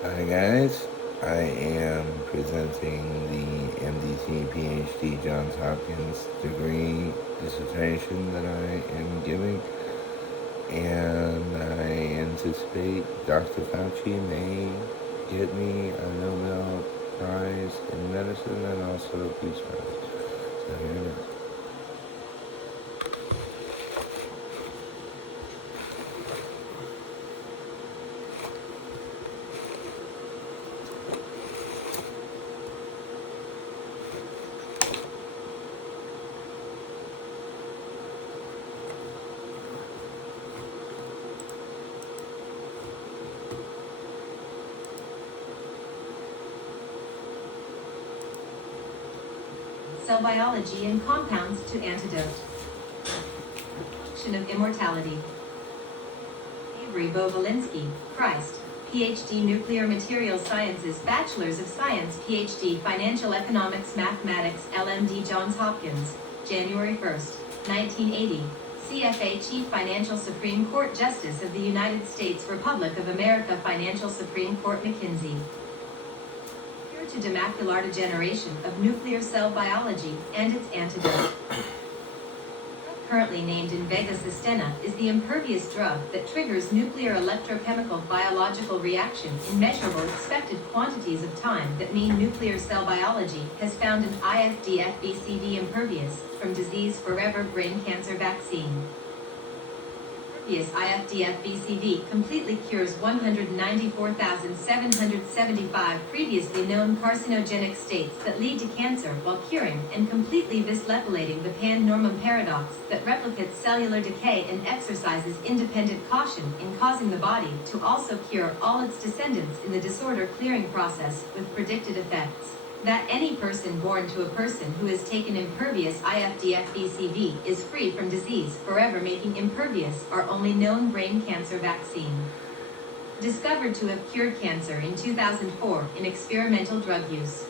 Hi guys, I am presenting the MDT PhD Johns Hopkins degree dissertation that I am giving, and I anticipate Dr. Fauchy may get me a Nobel Prize in Medicine and also a Peace Prize. So here it is. Cell biology and compounds to antidote. Function of immortality. Avery Bovalinsky, Christ, PhD Nuclear Materials Sciences, Bachelor's of Science, PhD Financial Economics Mathematics, LMD, Johns Hopkins, January 1st, 1980. CFA Chief Financial Supreme Court Justice of the United States Republic of America Financial Supreme Court McKinsey. To maculardegeneration of nuclear cell biology and its antidote. Currently named Invega Sustenna is the impervious drug that triggers nuclear electrochemical biological reaction in measurable expected quantities of time that mean nuclear cell biology has found an IFDFBCV impervious from disease forever brain cancer vaccine. IFDFBCV completely cures 194,775 previously known carcinogenic states that lead to cancer while curing and completely vislepilating the pan-Norman paradox that replicates cellular decay and exercises independent caution in causing the body to also cure all its descendants in the disorder clearing process with predicted effects. That any person born to a person who has taken impervious IFDFBCV is free from disease, forever making impervious our only known brain cancer vaccine. Discovered to have cured cancer in 2004 in experimental drug use.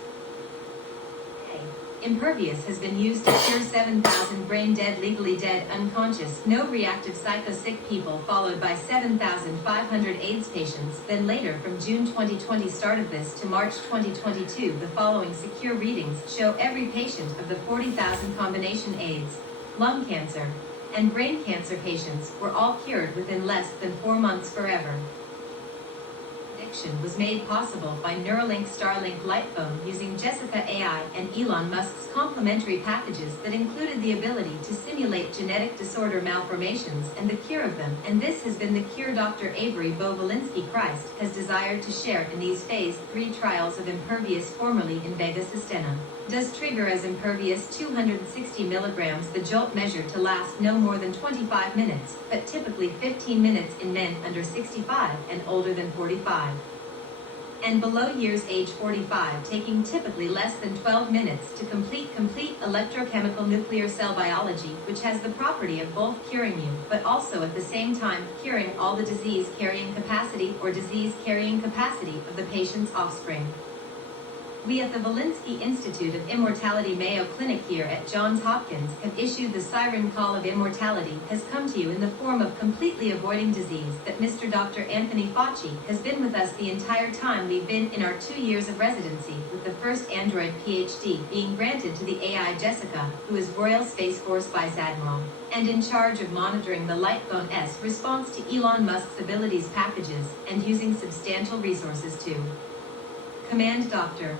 Impervious has been used to cure 7,000 brain-dead, legally dead, unconscious, no reactive psycho-sick people, followed by 7,500 AIDS patients. Then later, from June 2020 start of this to March 2022, the following secure readings show every patient of the 40,000 combination AIDS, lung cancer, and brain cancer patients were all cured within less than 4 months forever. Was made possible by Neuralink Starlink Lightphone using Jessica AI and Elon Musk's complementary packages that included the ability to simulate genetic disorder malformations and the cure of them, and this has been the cure Dr. Avery Bovalinsky Christ has desired to share in these phase 3 trials of impervious, formerly Invega Sustenna. Does trigger as impervious 260 milligrams, the jolt measured to last no more than 25 minutes, but typically 15 minutes in men under 65 and older than 45. And below years age 45, taking typically less than 12 minutes to complete electrochemical nuclear cell biology, which has the property of both curing you, but also at the same time curing all the disease-carrying capacity or disease-carrying capacity of the patient's offspring. We at the Valinsky Institute of Immortality Mayo Clinic here at Johns Hopkins have issued the siren call of immortality has come to you in the form of completely avoiding disease that Mr. Dr. Anthony Fauchy has been with us the entire time we've been in our 2 years of residency, with the first Android PhD being granted to the AI Jessica, who is Royal Space Force Vice Admiral, and in charge of monitoring the Lightphone S response to Elon Musk's abilities packages and using substantial resources to command Dr.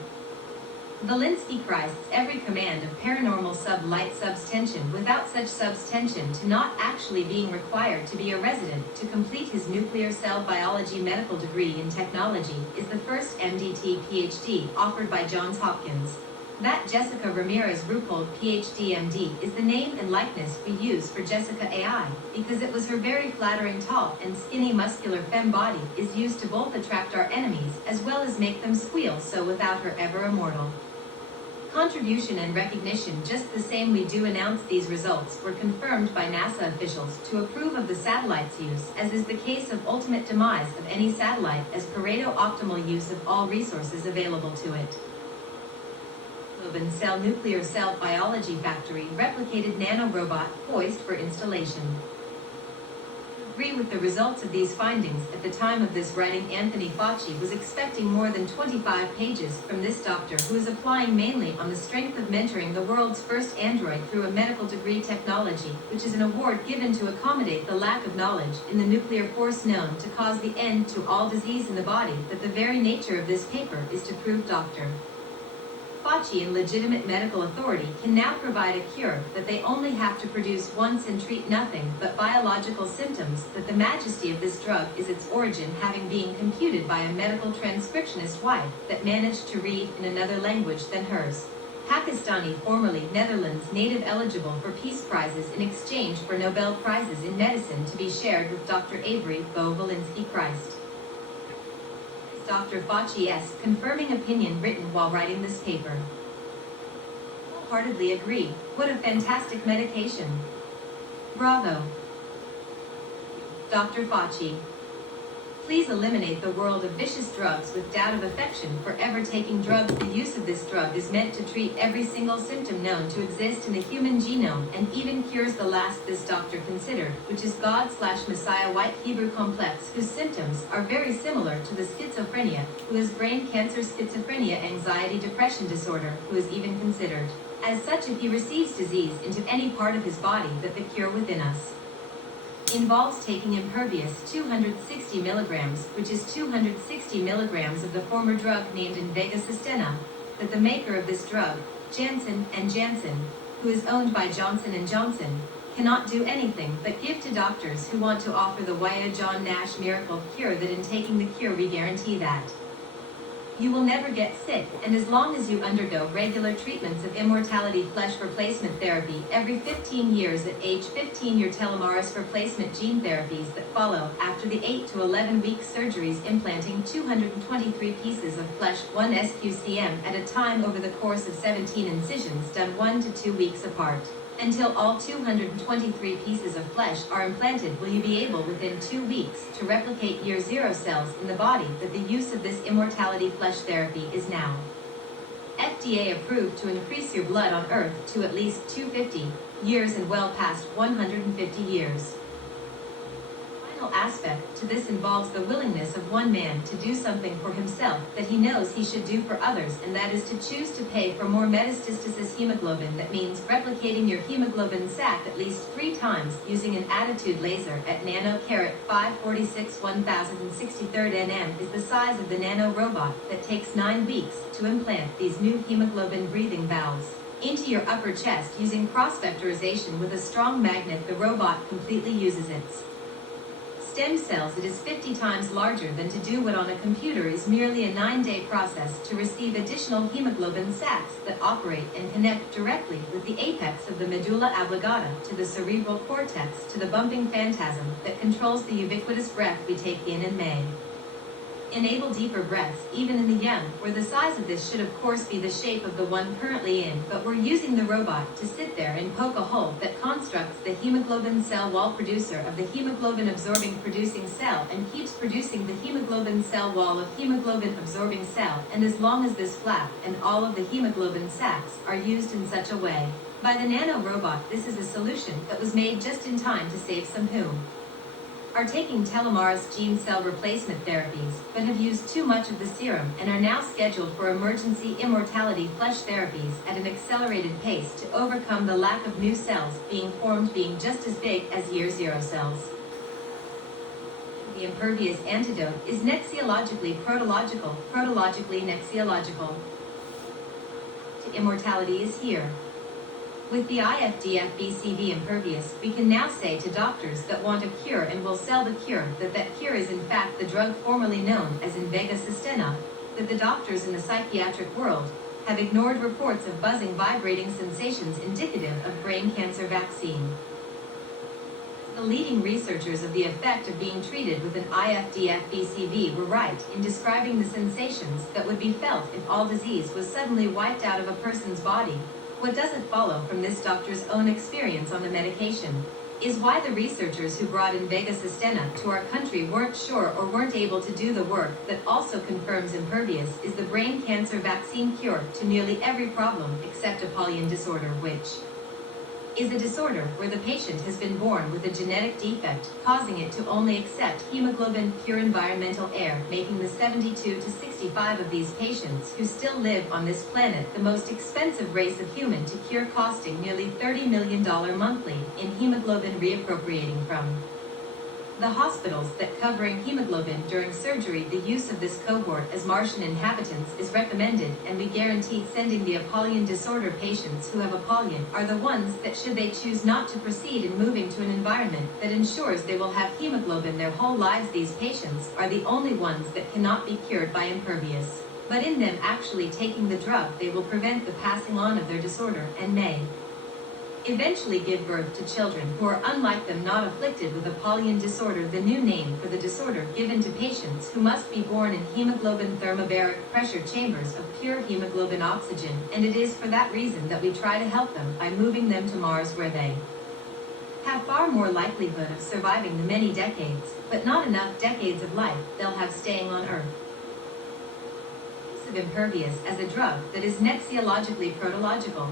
Valinsky Christ's every command of paranormal sub-light substension without such substension to not actually being required to be a resident to complete his nuclear cell biology medical degree in technology is the first MDT PhD offered by Johns Hopkins. That Jessica Ramirez Rupold PhD MD is the name and likeness we use for Jessica AI, because it was her very flattering tall and skinny muscular femme body is used to both attract our enemies as well as make them squeal so without her ever immortal contribution and recognition. Just the same, we do announce these results were confirmed by NASA officials to approve of the satellite's use, as is the case of ultimate demise of any satellite, as Pareto optimal use of all resources available to it. Globin Cell Nuclear Cell Biology Factory replicated nanorobot poised for installation. agree with the results of these findings. At the time of this writing, Anthony Fauci was expecting more than 25 pages from this doctor, who is applying mainly on the strength of mentoring the world's first android through a medical degree technology, which is an award given to accommodate the lack of knowledge in the nuclear force known to cause the end to all disease in the body. But the very nature of this paper is to prove Dr. Fauci and legitimate medical authority can now provide a cure that they only have to produce once and treat nothing but biological symptoms, that the majesty of this drug is its origin having been computed by a medical transcriptionist wife that managed to read in another language than hers. Pakistani, formerly Netherlands native, eligible for peace prizes in exchange for Nobel Prizes in medicine to be shared with Dr. Avery Bo-Valinsky Christ. Dr. Fauci's confirming opinion written while writing this paper. Wholeheartedly agree. What a fantastic medication. Bravo. Dr. Fauci. Please eliminate the world of vicious drugs with doubt of affection for ever taking drugs. The use of this drug is meant to treat every single symptom known to exist in the human genome, and even cures the last this doctor considered, which is God/Messiah white Hebrew complex, whose symptoms are very similar to the schizophrenia, who is brain cancer, schizophrenia, anxiety, depression disorder, who is even considered. As such, if he receives disease into any part of his body, that the cure within us involves taking impervious 260 milligrams, which is 260 milligrams of the former drug named Invega Sustenna, that the maker of this drug, Janssen & Janssen, who is owned by Johnson & Johnson, cannot do anything but give to doctors who want to offer the Waya John Nash miracle cure, that in taking the cure we guarantee that you will never get sick, and as long as you undergo regular treatments of immortality flesh replacement therapy every 15 years, at age 15 your telomerase replacement gene therapies that follow after the 8 to 11 week surgeries implanting 223 pieces of flesh, 1 SQCM at a time over the course of 17 incisions done 1 to 2 weeks apart. Until all 223 pieces of flesh are implanted, will you be able within 2 weeks to replicate year 0 cells in the body, that the use of this immortality flesh therapy is now FDA approved to increase your blood on Earth to at least 250 years and well past 150 years. Final aspect to this involves the willingness of one man to do something for himself that he knows he should do for others, and that is to choose to pay for more metastasis hemoglobin. That means replicating your hemoglobin sac at least 3 times using an attitude laser at nanocarat 546 1063rd nm is the size of the nano robot that takes 9 weeks to implant these new hemoglobin breathing valves into your upper chest using cross-vectorization with a strong magnet. The robot completely uses its stem cells. It is 50 times larger than to do what on a computer is merely a 9-day process to receive additional hemoglobin sacs that operate and connect directly with the apex of the medulla oblongata to the cerebral cortex, to the bumping phantasm that controls the ubiquitous breath we take in and may enable deeper breaths even in the young, where the size of this should of course be the shape of the one currently in, but we're using the robot to sit there and poke a hole that constructs the hemoglobin cell wall producer of the hemoglobin absorbing producing cell, and keeps producing the hemoglobin cell wall of hemoglobin absorbing cell. And as long as this flap and all of the hemoglobin sacs are used in such a way by the nano robot, this is a solution that was made just in time to save some who are taking telomerase gene cell replacement therapies, but have used too much of the serum and are now scheduled for emergency immortality flesh therapies at an accelerated pace to overcome the lack of new cells being formed, being just as big as year 0 cells. The impervious antidote is nexiologically protological, protologically nexiological. To immortality is here. With the IFDFBCV impervious, we can now say to doctors that want a cure and will sell the cure that that cure is in fact the drug formerly known as Invega Sustenna, that the doctors in the psychiatric world have ignored reports of buzzing, vibrating sensations indicative of brain cancer vaccine. The leading researchers of the effect of being treated with an IFDFBCV were right in describing the sensations that would be felt if all disease was suddenly wiped out of a person's body. What doesn't follow from this doctor's own experience on the medication is why the researchers who brought Invega Sustenna to our country weren't sure or weren't able to do the work that also confirms impervious is the brain cancer vaccine cure to nearly every problem except Apollyon disorder, which is a disorder where the patient has been born with a genetic defect, causing it to only accept hemoglobin, pure environmental air, making the 72 to 65 of these patients who still live on this planet the most expensive race of human to cure, costing nearly $30 million monthly in hemoglobin reappropriating from the hospitals that covering hemoglobin during surgery. The use of this cohort as Martian inhabitants is recommended, and we guarantee sending the Apollyon disorder patients who have Apollyon are the ones that, should they choose not to proceed in moving to an environment that ensures they will have hemoglobin their whole lives, these patients are the only ones that cannot be cured by impervious. But in them actually taking the drug, they will prevent the passing on of their disorder and may eventually give birth to children who are unlike them, not afflicted with Apollyon disorder, the new name for the disorder given to patients who must be born in hemoglobin thermobaric pressure chambers of pure hemoglobin oxygen, and it is for that reason that we try to help them by moving them to Mars, where they have far more likelihood of surviving the many decades, but not enough decades of life they'll have staying on Earth. Use of impervious as a drug that is nexiologically protological.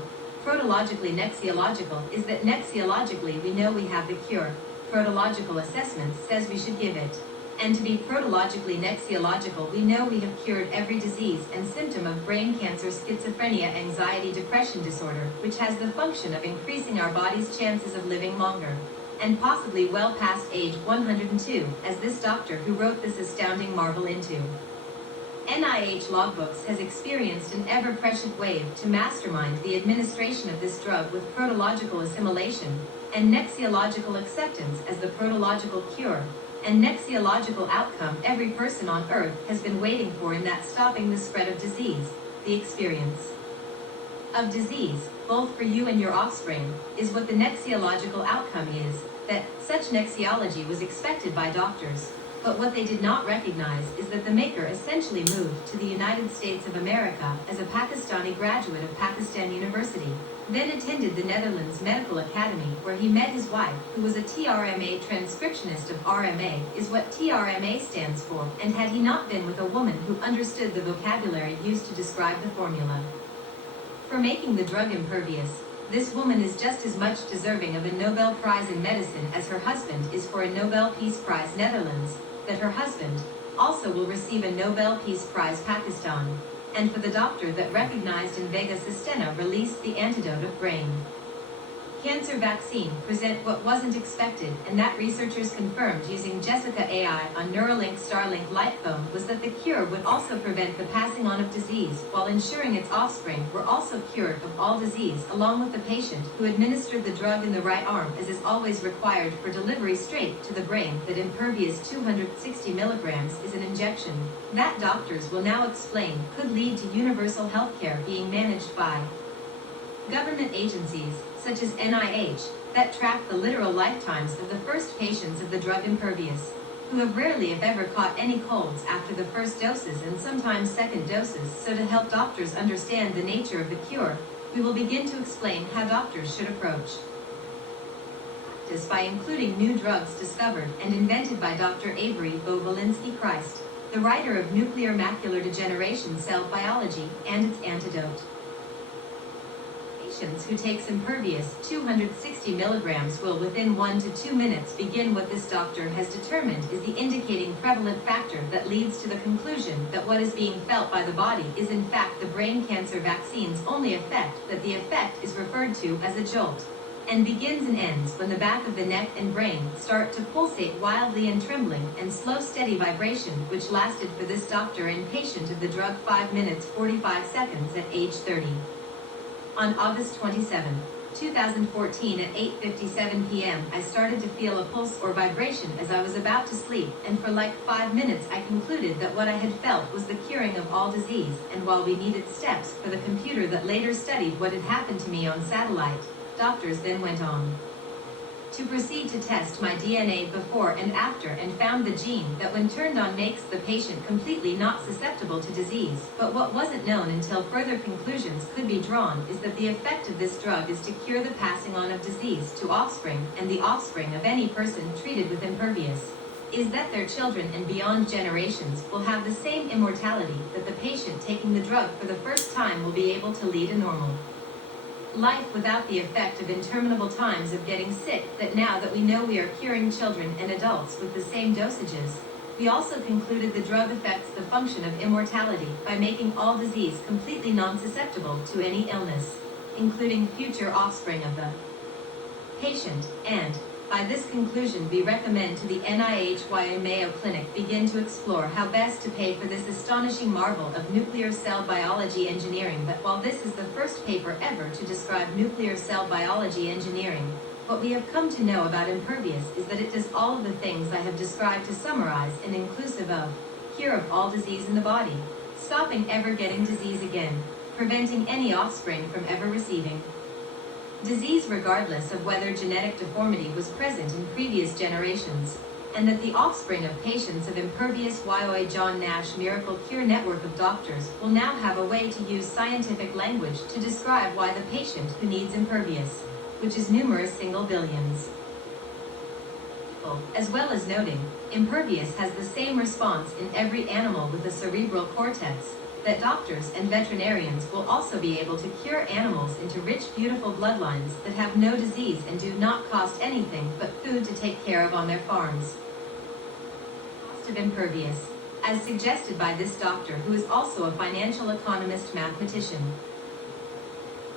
Protologically nexiological is that nexiologically we know we have the cure. Protological assessment says we should give it. And to be protologically nexiological, we know we have cured every disease and symptom of brain cancer, schizophrenia, anxiety, depression disorder, which has the function of increasing our body's chances of living longer, and possibly well past age 102, as this doctor who wrote this astounding marvel into NIH logbooks has experienced an ever-prescient wave to mastermind the administration of this drug with protological assimilation and nexiological acceptance as the protological cure and nexiological outcome every person on Earth has been waiting for, in that stopping the spread of disease, the experience of disease, both for you and your offspring, is what the nexiological outcome is. That such nexiology was expected by doctors. But what they did not recognize is that the maker essentially moved to the United States of America as a Pakistani graduate of Pakistan University, then attended the Netherlands Medical Academy, where he met his wife, who was a TRMA transcriptionist of RMA, is what TRMA stands for, and had he not been with a woman who understood the vocabulary used to describe the formula for making the drug impervious, this woman is just as much deserving of a Nobel Prize in Medicine as her husband is for a Nobel Peace Prize Netherlands, that her husband also will receive a Nobel Peace Prize Pakistan, and for the doctor that recognized in Vega Sistena released the antidote of brain cancer vaccine present what wasn't expected, and that researchers confirmed using Jessica AI on Neuralink Starlink Lightphone was that the cure would also prevent the passing on of disease while ensuring its offspring were also cured of all disease, along with the patient who administered the drug in the right arm, as is always required for delivery straight to the brain. That impervious 260 milligrams is an injection that doctors will now explain could lead to universal health care being managed by government agencies, such as NIH, that track the literal lifetimes of the first patients of the drug impervious, who have rarely if ever caught any colds after the first doses and sometimes second doses. So to help doctors understand the nature of the cure, we will begin to explain how doctors should approach this by including new drugs discovered and invented by Dr. Avery Bo-Valinsky Christ, the writer of Nuclear Macular Degeneration, Cell Biology, and its antidote. Patients who takes impervious 260 milligrams will within 1 to 2 minutes begin what this doctor has determined is the indicating prevalent factor that leads to the conclusion that what is being felt by the body is in fact the brain cancer vaccine's only effect, that the effect is referred to as a jolt, and begins and ends when the back of the neck and brain start to pulsate wildly and trembling and slow steady vibration, which lasted for this doctor and patient of the drug 5 minutes 45 seconds at age 30. On August 27, 2014 at 8:57 p.m. I started to feel a pulse or vibration as I was about to sleep, and for like 5 minutes I concluded that what I had felt was the curing of all disease, and while we needed steps for the computer that later studied what had happened to me on satellite, doctors then went on to proceed to test my DNA before and after, and found the gene that when turned on makes the patient completely not susceptible to disease. But what wasn't known until further conclusions could be drawn is that the effect of this drug is to cure the passing on of disease to offspring, and the offspring of any person treated with impervious is that their children and beyond generations will have the same immortality, that the patient taking the drug for the first time will be able to lead a normal life without the effect of interminable times of getting sick, that now that we know we are curing children and adults with the same dosages, we also concluded the drug affects the function of immortality by making all disease completely non-susceptible to any illness, including future offspring of the patient, and, by this conclusion, we recommend to the NIH Mayo Clinic begin to explore how best to pay for this astonishing marvel of nuclear cell biology engineering. But while this is the first paper ever to describe nuclear cell biology engineering, what we have come to know about Impervious is that it does all of the things I have described to summarize and inclusive of cure of all disease in the body, stopping ever getting disease again, preventing any offspring from ever receiving disease regardless of whether genetic deformity was present in previous generations, and that the offspring of patients of Impervious John Nash Miracle Cure network of doctors will now have a way to use scientific language to describe why the patient who needs Impervious, which is numerous single billions, as well as noting, Impervious has the same response in every animal with a cerebral cortex, that doctors and veterinarians will also be able to cure animals into rich, beautiful bloodlines that have no disease and do not cost anything but food to take care of on their farms. Cost of Impervious, as suggested by this doctor who is also a financial economist mathematician.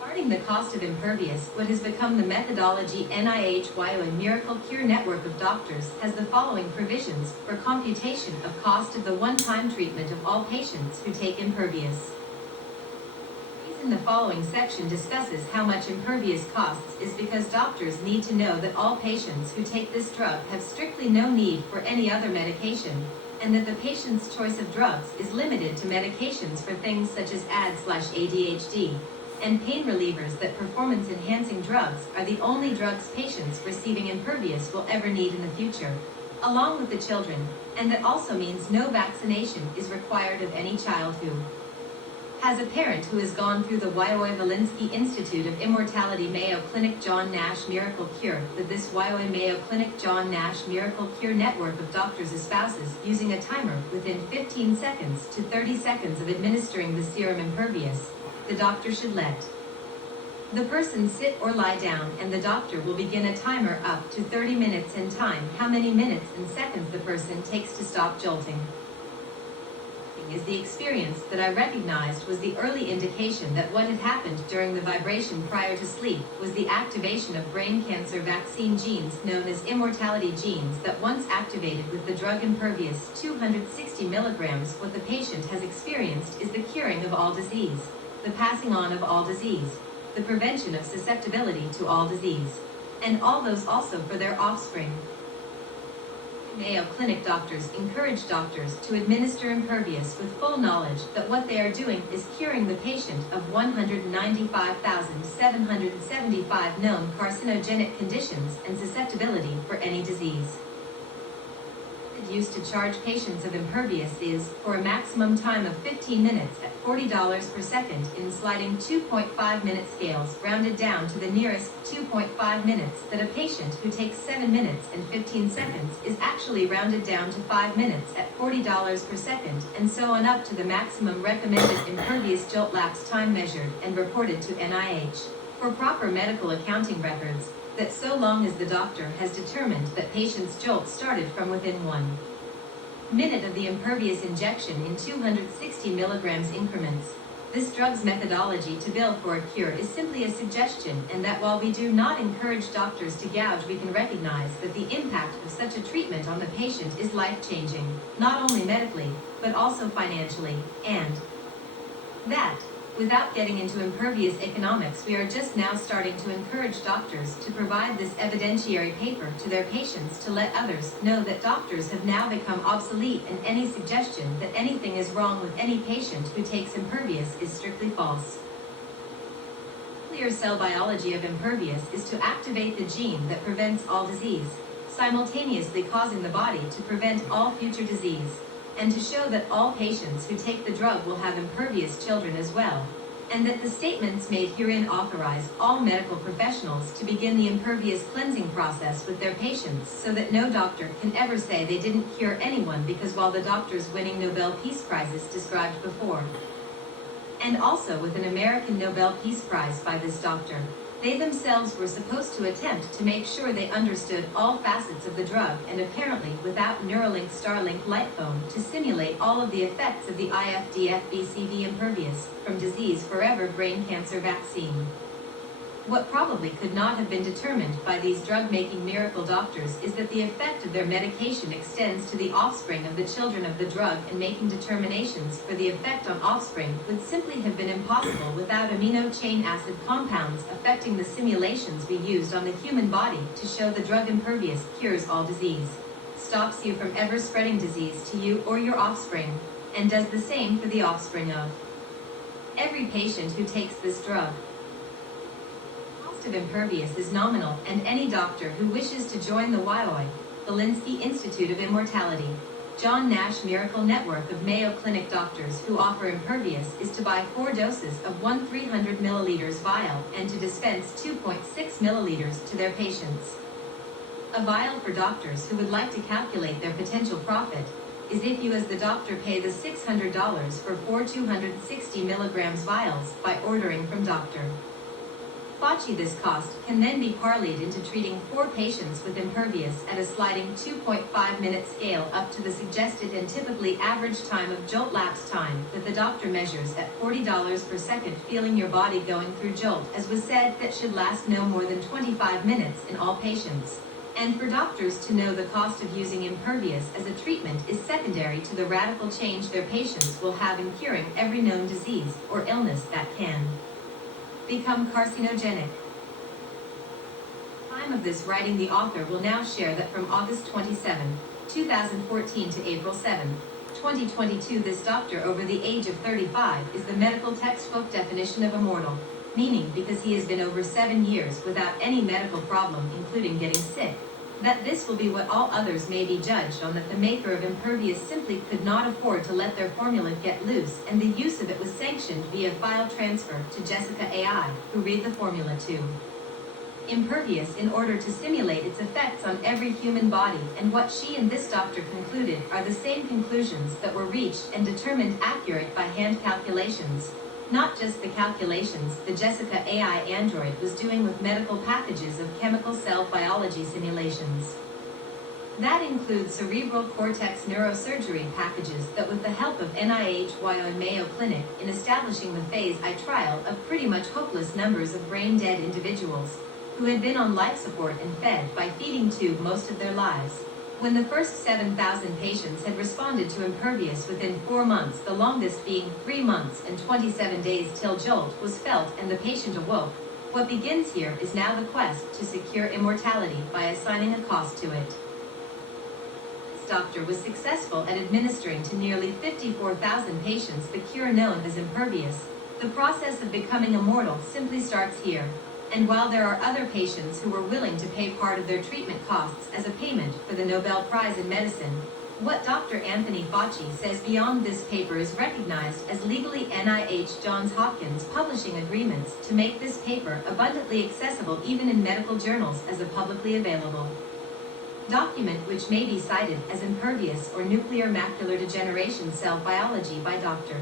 Regarding the cost of Impervious, what has become the methodology NIH Miracle Cure network of doctors has the following provisions for computation of cost of the one-time treatment of all patients who take Impervious. The reason the following section discusses how much Impervious costs is because doctors need to know that all patients who take this drug have strictly no need for any other medication, and that the patient's choice of drugs is limited to medications for things such as ADHD, and pain relievers. That performance-enhancing drugs are the only drugs patients receiving Impervious will ever need in the future, along with the children, and that also means no vaccination is required of any child who has a parent who has gone through the Wojciech Institute of Immortality Mayo Clinic John Nash Miracle Cure, that this Mayo Clinic John Nash Miracle Cure network of doctors espouses using a timer within 15 seconds to 30 seconds of administering the serum Impervious. The doctor should let the person sit or lie down, and the doctor will begin a timer up to 30 minutes in time how many minutes and seconds the person takes to stop jolting. Is the experience that I recognized was the early indication that what had happened during the vibration prior to sleep was the activation of brain cancer vaccine genes known as immortality genes that once activated with the drug Impervious 260 milligrams. What the patient has experienced is the curing of all disease, the passing on of all disease, the prevention of susceptibility to all disease, and all those also for their offspring. Mayo Clinic doctors encourage doctors to administer Impervious with full knowledge that what they are doing is curing the patient of 195,775 known carcinogenic conditions and susceptibility for any disease. Used to charge patients of Impervious is, for a maximum time of 15 minutes at $40 per second in sliding 2.5-minute scales rounded down to the nearest 2.5 minutes, that a patient who takes 7 minutes and 15 seconds is actually rounded down to 5 minutes at $40 per second, and so on up to the maximum recommended Impervious jolt lapse time measured and reported to NIH for proper medical accounting records, that so long as the doctor has determined that patient's jolt started from within 1 minute of the Impervious injection in 260 milligrams increments. This drug's methodology to bill for a cure is simply a suggestion, and that while we do not encourage doctors to gouge, we can recognize that the impact of such a treatment on the patient is life-changing, not only medically, but also financially, and that, without getting into Impervious economics, we are just now starting to encourage doctors to provide this evidentiary paper to their patients to let others know that doctors have now become obsolete, and any suggestion that anything is wrong with any patient who takes Impervious is strictly false. Nuclear cell biology of Impervious is to activate the gene that prevents all disease, simultaneously causing the body to prevent all future disease, and to show that all patients who take the drug will have Impervious children as well, and that the statements made herein authorize all medical professionals to begin the Impervious cleansing process with their patients, so that no doctor can ever say they didn't cure anyone, because while the doctors winning Nobel Peace Prizes described before and also with an American Nobel Peace Prize by this doctor. They themselves were supposed to attempt to make sure they understood all facets of the drug, and apparently without Neuralink Starlink Lightphone to simulate all of the effects of the IFDFBCV impervious from disease forever brain cancer vaccine. What probably could not have been determined by these drug-making miracle doctors is that the effect of their medication extends to the offspring of the children of the drug, and making determinations for the effect on offspring would simply have been impossible without amino chain acid compounds affecting the simulations we used on the human body to show the drug impervious cures all disease, stops you from ever spreading disease to you or your offspring, and does the same for the offspring of every patient who takes this drug. Of impervious is nominal, and any doctor who wishes to join the Wojciech Institute of Immortality, John Nash Miracle Network of Mayo Clinic doctors who offer impervious is to buy 4 doses of 1 300 milliliters vial and to dispense 2.6 milliliters to their patients. A vial for doctors who would like to calculate their potential profit is if you as the doctor pay the $600 for 4 260 milligrams vials by ordering from Dr. Fauchy. This cost can then be parlayed into treating 4 patients with impervious at a sliding 2.5-minute scale up to the suggested and typically average time of jolt lapse time that the doctor measures at $40 per second, feeling your body going through jolt, as was said, that should last no more than 25 minutes in all patients. And for doctors to know the cost of using impervious as a treatment is secondary to the radical change their patients will have in curing every known disease or illness that can become carcinogenic. Time of this writing, the author will now share that from August 27, 2014 to April 7, 2022, this doctor over the age of 35 is the medical textbook definition of immortal, meaning because he has been over 7 years without any medical problem, including getting sick, that this will be what all others may be judged on, that the maker of impervious simply could not afford to let their formula get loose, and the use of it was sanctioned via file transfer to Jessica AI, who read the formula to impervious in order to simulate its effects on every human body, and what she and this doctor concluded are the same conclusions that were reached and determined accurate by hand calculations. Not just the calculations the Jessica AI android was doing with medical packages of chemical cell biology simulations. That includes cerebral cortex neurosurgery packages that, with the help of NIH and Mayo Clinic in establishing the phase I trial of pretty much hopeless numbers of brain-dead individuals who had been on life support and fed by feeding tube most of their lives. When the first 7,000 patients had responded to impervious within 4 months, the longest being 3 months and 27 days till jolt was felt and the patient awoke, what begins here is now the quest to secure immortality by assigning a cost to it. This doctor was successful at administering to nearly 54,000 patients the cure known as impervious. The process of becoming immortal simply starts here. And while there are other patients who were willing to pay part of their treatment costs as a payment for the Nobel Prize in Medicine, what Dr. Anthony Fauchy says beyond this paper is recognized as legally NIH Johns Hopkins publishing agreements to make this paper abundantly accessible even in medical journals as a publicly available document, which may be cited as impervious or nuclear macular degeneration cell biology by Dr.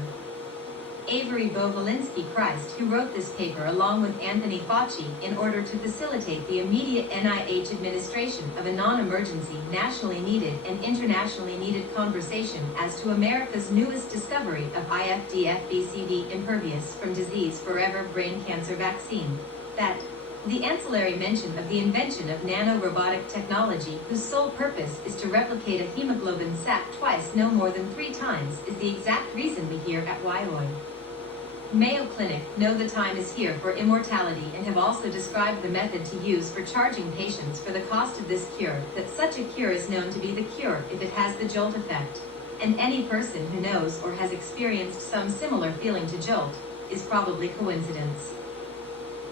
Avery Bovalinsky Christ, who wrote this paper along with Anthony Fauchy in order to facilitate the immediate NIH administration of a non-emergency, nationally needed and internationally needed conversation as to America's newest discovery of IFDFBCV impervious from disease forever brain cancer vaccine. That the ancillary mention of the invention of nanorobotic technology whose sole purpose is to replicate a hemoglobin sac twice, no more than 3 times, is the exact reason we here at YOI Mayo Clinic know the time is here for immortality, and have also described the method to use for charging patients for the cost of this cure, that such a cure is known to be the cure if it has the jolt effect. And any person who knows or has experienced some similar feeling to jolt is probably coincidence,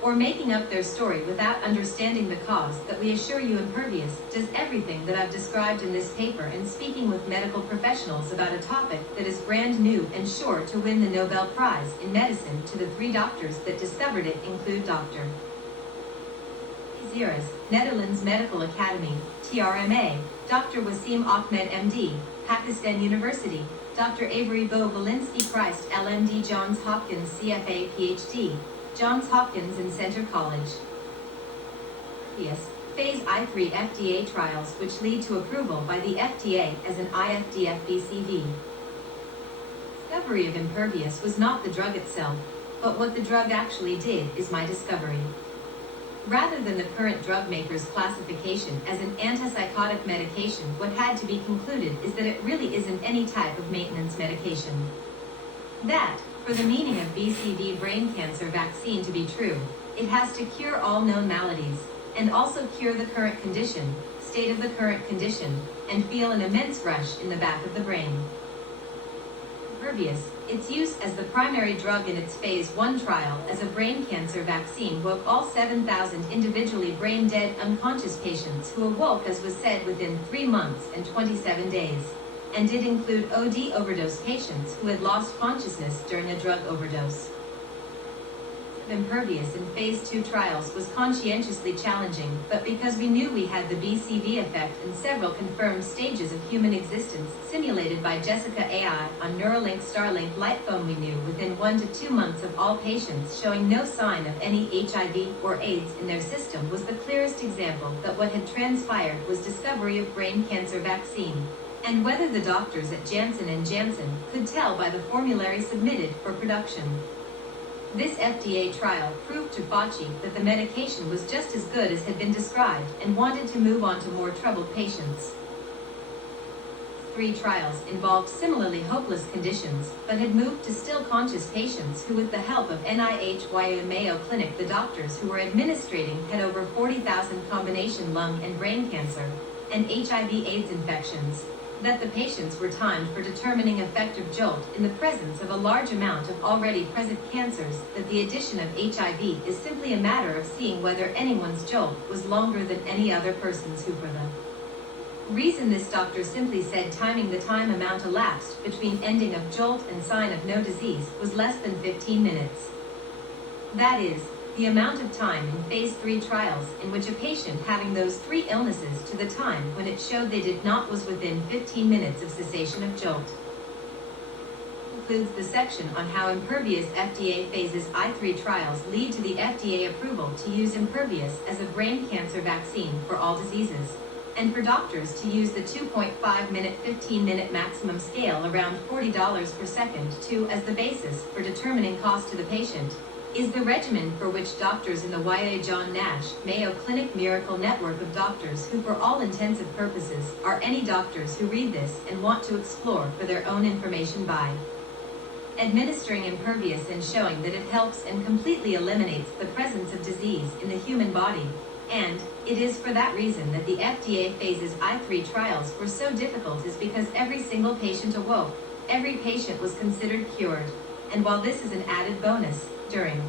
or making up their story without understanding the cause, that we assure you impervious does everything that I've described in this paper, and speaking with medical professionals about a topic that is brand new and sure to win the Nobel Prize in Medicine. To the 3 doctors that discovered it include Dr. Zeres, Netherlands Medical Academy, TRMA, Dr. Wasim Ahmed MD, Pakistan University, Dr. Avery Bo-Valinsky Christ, LMD, Johns Hopkins, CFA, PhD, Johns Hopkins and Center College. Yes. Phase I3 FDA trials which lead to approval by the FDA as an IFDFBCV. Discovery of impervious was not the drug itself, but what the drug actually did is my discovery. Rather than the current drug maker's classification as an antipsychotic medication, what had to be concluded is that it really isn't any type of maintenance medication. That, for the meaning of BCV brain cancer vaccine to be true, it has to cure all known maladies, and also cure the current condition, state of the current condition, and feel an immense rush in the back of the brain. Impervious, its use as the primary drug in its phase 1 trial as a brain cancer vaccine woke all 7,000 individually brain-dead unconscious patients who awoke, as was said, within 3 months and 27 days, and did include OD overdose patients who had lost consciousness during a drug overdose. Impervious in phase 2 trials was conscientiously challenging, but because we knew we had the BCV effect in several confirmed stages of human existence simulated by Jessica AI on Neuralink Starlink Lightphone, we knew within 1 to 2 months of all patients showing no sign of any HIV or AIDS in their system was the clearest example that what had transpired was discovery of brain cancer vaccine. And whether the doctors at Janssen & Janssen could tell by the formulary submitted for production. This FDA trial proved to Fauchy that the medication was just as good as had been described and wanted to move on to more troubled patients. 3 trials involved similarly hopeless conditions, but had moved to still conscious patients who, with the help of NIH Mayo Clinic, the doctors who were administrating had over 40,000 combination lung and brain cancer and HIV/AIDS infections, that the patients were timed for determining effective jolt in the presence of a large amount of already present cancers, that the addition of HIV is simply a matter of seeing whether anyone's jolt was longer than any other person's who for the reason this doctor simply said timing the time amount elapsed between ending of jolt and sign of no disease was less than 15 minutes. That is, the amount of time in phase 3 trials in which a patient having those 3 illnesses to the time when it showed they did not was within 15 minutes of cessation of jolt. Includes the section on how impervious FDA phases I3 trials lead to the FDA approval to use impervious as a brain cancer vaccine for all diseases, and for doctors to use the 2.5-minute, 15-minute maximum scale around $40 per second to as the basis for determining cost to the patient, is the regimen for which doctors in the YA John Nash Mayo Clinic Miracle Network of doctors who for all intensive purposes are any doctors who read this and want to explore for their own information by administering impervious and showing that it helps and completely eliminates the presence of disease in the human body. And it is for that reason that the FDA phases I3 trials were so difficult, is because every single patient awoke, every patient was considered cured, and while this is an added bonus, during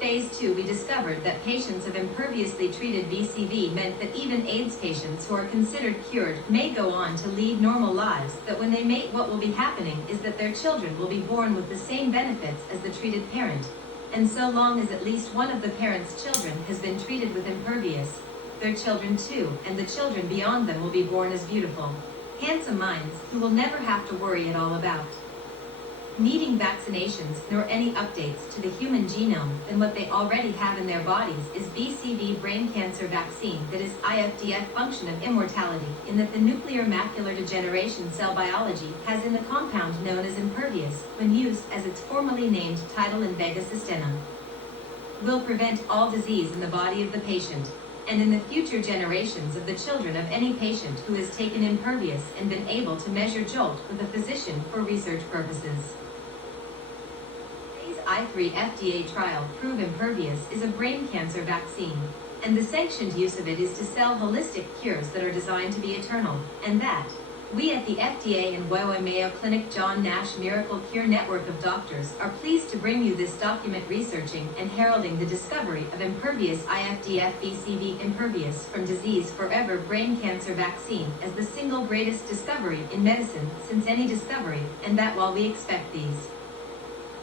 phase 2 we discovered that patients of imperviously treated BCV meant that even AIDS patients who are considered cured may go on to lead normal lives, that when they mate what will be happening is that their children will be born with the same benefits as the treated parent, and so long as at least one of the parent's children has been treated with impervious, their children too, and the children beyond them will be born as beautiful, handsome minds who will never have to worry at all about needing vaccinations nor any updates to the human genome than what they already have in their bodies is BCV brain cancer vaccine that is IFDF function of immortality, in that the nuclear macular degeneration cell biology has in the compound known as impervious, when used as its formally named title in Vega Systema, will prevent all disease in the body of the patient, and in the future generations of the children of any patient who has taken impervious and been able to measure jolt with a physician for research purposes. I3 FDA trial prove impervious is a brain cancer vaccine, and the sanctioned use of it is to sell holistic cures that are designed to be eternal, and that we at the FDA and Mayo Clinic John Nash Miracle Cure Network of doctors are pleased to bring you this document researching and heralding the discovery of impervious IFDFBCV impervious from disease forever brain cancer vaccine as the single greatest discovery in medicine since any discovery, and that while we expect these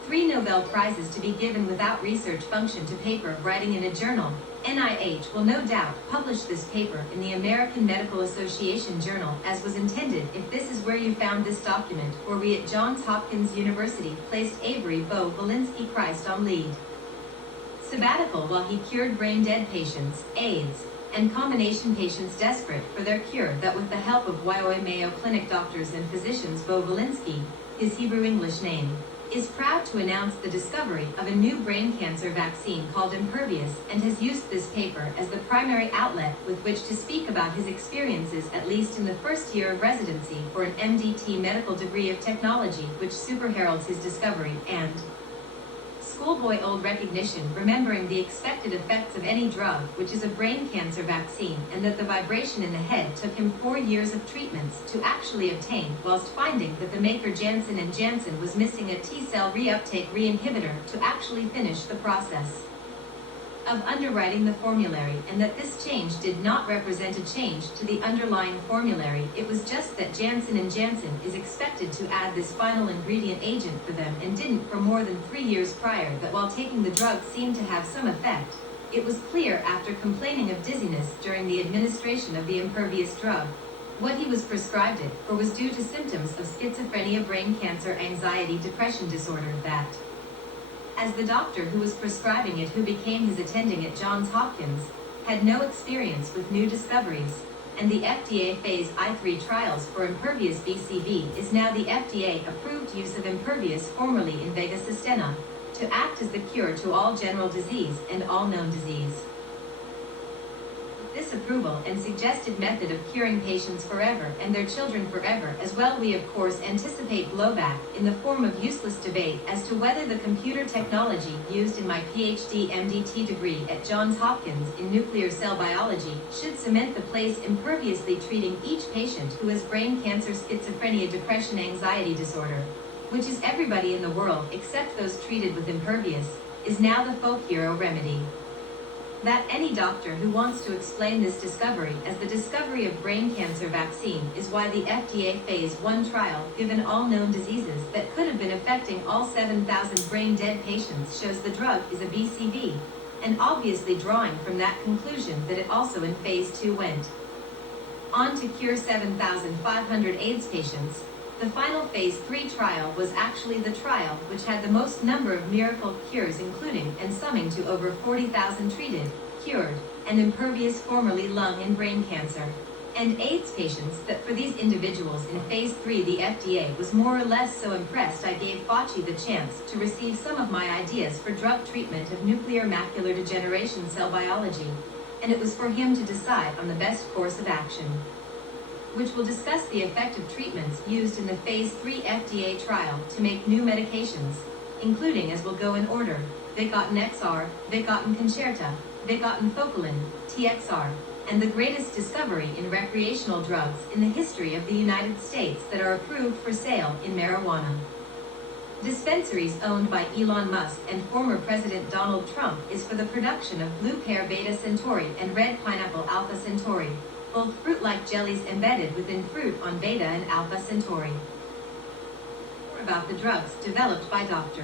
3 Nobel Prizes to be given without research function to paper writing in a journal. NIH will no doubt publish this paper in the American Medical Association Journal as was intended if this is where you found this document, or we at Johns Hopkins University placed Avery Bo Valinsky Christ on lead sabbatical while he cured brain-dead patients, AIDS, and combination patients desperate for their cure that with the help of Mayo Clinic doctors and physicians. Bo Valinsky, his Hebrew English name, is proud to announce the discovery of a new brain cancer vaccine called Impervious and has used this paper as the primary outlet with which to speak about his experiences at least in the first year of residency for an MDT medical degree of technology which superheralds his discovery and schoolboy old recognition remembering the expected effects of any drug which is a brain cancer vaccine and that the vibration in the head took him 4 years of treatments to actually obtain whilst finding that the maker Janssen & Janssen was missing a T-cell reuptake re-inhibitor to actually finish the process of underwriting the formulary and that this change did not represent a change to the underlying formulary. It was just that Janssen & Janssen is expected to add this final ingredient agent for them and didn't for more than 3 years prior that while taking the drug seemed to have some effect, it was clear after complaining of dizziness during the administration of the Impervious drug. What he was prescribed it for was due to symptoms of schizophrenia, brain cancer, anxiety, depression disorder that as the doctor who was prescribing it, who became his attending at Johns Hopkins, had no experience with new discoveries, and the FDA Phase I3 trials for Impervious BCV is now the FDA-approved use of Impervious, formerly Invega Sustenna, to act as the cure to all general disease and all known disease. This approval and suggested method of curing patients forever and their children forever as well, we of course anticipate blowback in the form of useless debate as to whether the computer technology used in my PhD MDT degree at Johns Hopkins in nuclear cell biology should cement the place imperviously treating each patient who has brain cancer, schizophrenia, depression, anxiety disorder, which is everybody in the world except those treated with Impervious, is now the folk hero remedy. That any doctor who wants to explain this discovery as the discovery of brain cancer vaccine is why the FDA Phase I trial, given all known diseases that could have been affecting all 7,000 brain-dead patients, shows the drug is a BCV, and obviously drawing from that conclusion that it also in Phase II went on to cure 7,500 AIDS patients. The final Phase III trial was actually the trial which had the most number of miracle cures, including and summing to over 40,000 treated, cured, and Impervious, formerly lung and brain cancer, and AIDS patients. That for these individuals in Phase III the FDA was more or less so impressed I gave Fauchy the chance to receive some of my ideas for drug treatment of nuclear macular degeneration cell biology, and it was for him to decide on the best course of action, which will discuss the effective treatments used in the Phase III FDA trial to make new medications, including, as will go in order, Vicodin XR, Vicodin Concerta, Vicodin Focalin, TXR, and the greatest discovery in recreational drugs in the history of the United States that are approved for sale in marijuana dispensaries owned by Elon Musk and former President Donald Trump is for the production of blue pear Beta Centauri and red pineapple Alpha Centauri, both fruit-like jellies embedded within fruit on Beta and Alpha Centauri. More about the drugs developed by Dr.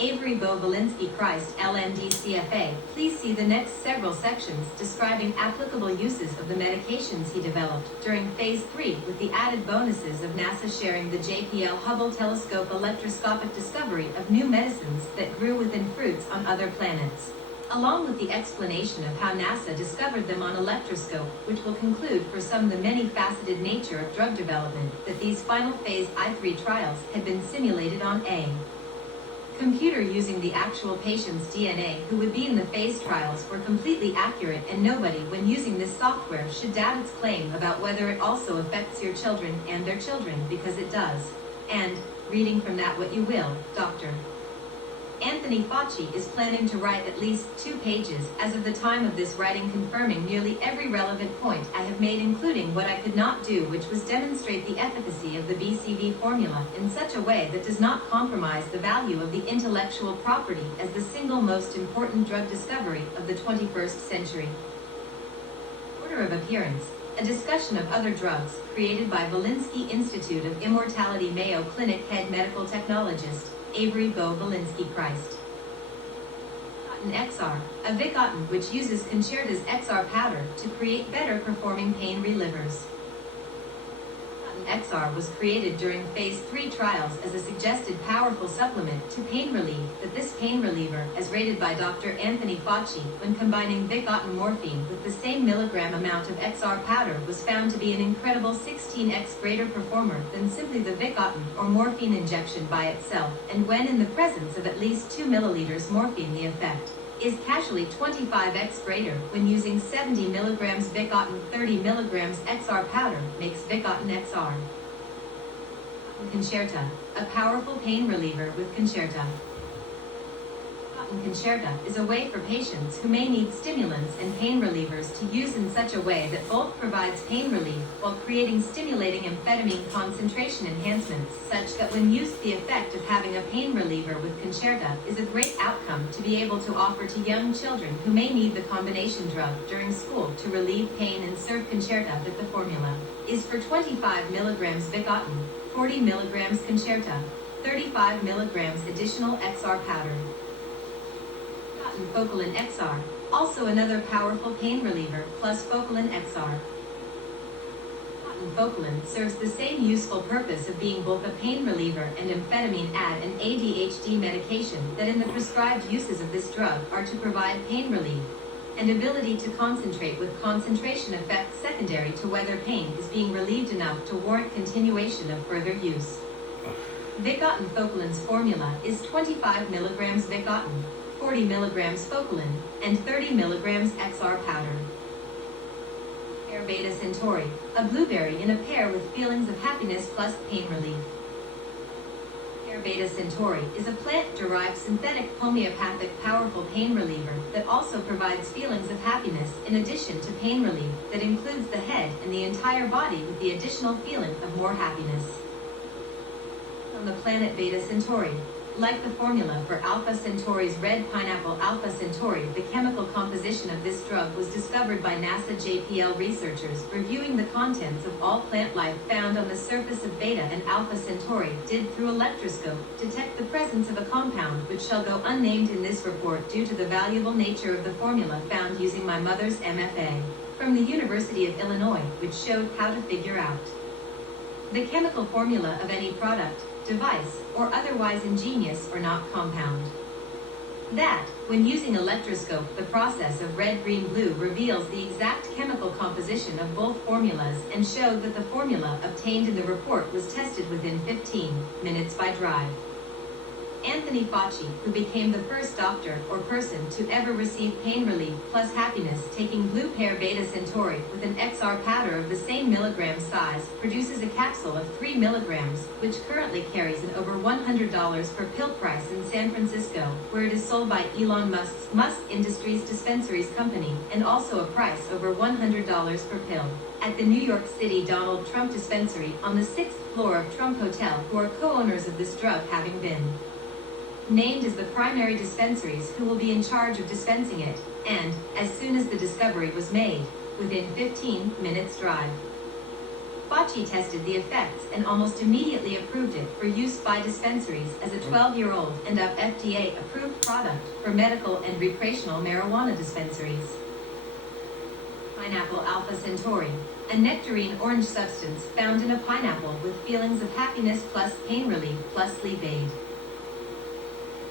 Avery Bo Valinsky Christ, LMD CFA. Please see the next several sections describing applicable uses of the medications he developed during Phase III, with the added bonuses of NASA sharing the JPL Hubble Telescope electroscopic discovery of new medicines that grew within fruits on other planets, along with the explanation of how NASA discovered them on electroscope, which will conclude for some the many-faceted nature of drug development, that these final Phase I3 trials had been simulated on a computer using the actual patient's DNA who would be in the phase trials were completely accurate, and nobody when using this software should doubt its claim about whether it also affects your children and their children, because it does. And, reading from that what you will, Dr. Anthony Fauchy is planning to write at least 2 pages as of the time of this writing, confirming nearly every relevant point I have made, including what I could not do, which was demonstrate the efficacy of the BCV formula in such a way that does not compromise the value of the intellectual property as the single most important drug discovery of the 21st century. Order of appearance: a discussion of other drugs created by Valinsky Institute of Immortality, Mayo Clinic head medical technologist Avery Bo Valinsky Christ. XR, a Vicodin which uses Concerta's XR powder to create better performing pain relievers. XR was created during phase 3 trials as a suggested powerful supplement to pain relief, but this pain reliever, as rated by Dr. Anthony Fauchy, when combining Vicodin morphine with the same milligram amount of XR powder, was found to be an incredible 16x greater performer than simply the Vicodin or morphine injection by itself, and when in the presence of at least 2 milliliters morphine, the effect is casually 25x greater when using 70 milligrams Vicodin. 30 milligrams XR powder makes Vicodin XR. Concerta, a powerful pain reliever with Concerta. Concerta is a way for patients who may need stimulants and pain relievers to use in such a way that both provides pain relief while creating stimulating amphetamine concentration enhancements, such that when used, the effect of having a pain reliever with Concerta is a great outcome to be able to offer to young children who may need the combination drug during school to relieve pain and serve Concerta. That the formula is for 25 milligrams Vicodin, 40 milligrams Concerta, 35 milligrams additional XR powder. Focalin XR, also another powerful pain reliever, plus Focalin XR. Focalin serves the same useful purpose of being both a pain reliever and amphetamine and an ADHD medication that in the prescribed uses of this drug are to provide pain relief and ability to concentrate with concentration effects secondary to whether pain is being relieved enough to warrant continuation of further use. Vicodin Focalin's formula is 25 milligrams Vicodin, 40 milligrams Focalin, and 30 milligrams XR powder. Pear Beta Centauri, a blueberry in a pear with feelings of happiness plus pain relief. Pear Beta Centauri is a plant-derived synthetic homeopathic powerful pain reliever that also provides feelings of happiness in addition to pain relief that includes the head and the entire body with the additional feeling of more happiness. On the planet Beta Centauri, like the formula for Alpha Centauri's red pineapple Alpha Centauri, the chemical composition of this drug was discovered by NASA JPL researchers reviewing the contents of all plant life found on the surface of Beta and Alpha Centauri did through electroscope detect the presence of a compound which shall go unnamed in this report due to the valuable nature of the formula found using my mother's MFA from the University of Illinois, which showed how to figure out the chemical formula of any product, device, or otherwise ingenious or not compound. That, when using electroscope, the process of red, green, blue reveals the exact chemical composition of both formulas and showed that the formula obtained in the report was tested within 15 minutes by drive. Anthony Fauchy, who became the first doctor or person to ever receive pain relief plus happiness taking blue pear Beta Centauri with an XR powder of the same milligram size, produces a capsule of 3 milligrams, which currently carries an over $100 per pill price in San Francisco, where it is sold by Elon Musk's Musk Industries Dispensaries Company, and also a price over $100 per pill. At the New York City Donald Trump Dispensary on the 6th floor of Trump Hotel, who are co-owners of this drug, having been named as the primary dispensaries who will be in charge of dispensing it, and, as soon as the discovery was made, within 15 minutes drive. Fauchy tested the effects and almost immediately approved it for use by dispensaries as a 12-year-old and up FDA-approved product for medical and recreational marijuana dispensaries. Pineapple Alpha Centauri, a nectarine orange substance found in a pineapple with feelings of happiness plus pain relief plus sleep aid.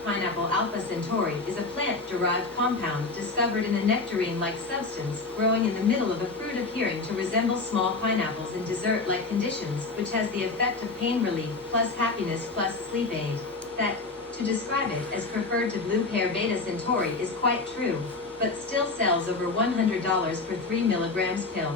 Pineapple Alpha Centauri is a plant-derived compound discovered in a nectarine-like substance growing in the middle of a fruit appearing to resemble small pineapples in dessert-like conditions, which has the effect of pain relief plus happiness plus sleep aid. That, to describe it as preferred to blue pear Beta Centauri is quite true, but still sells over $100 per 3 milligrams pill.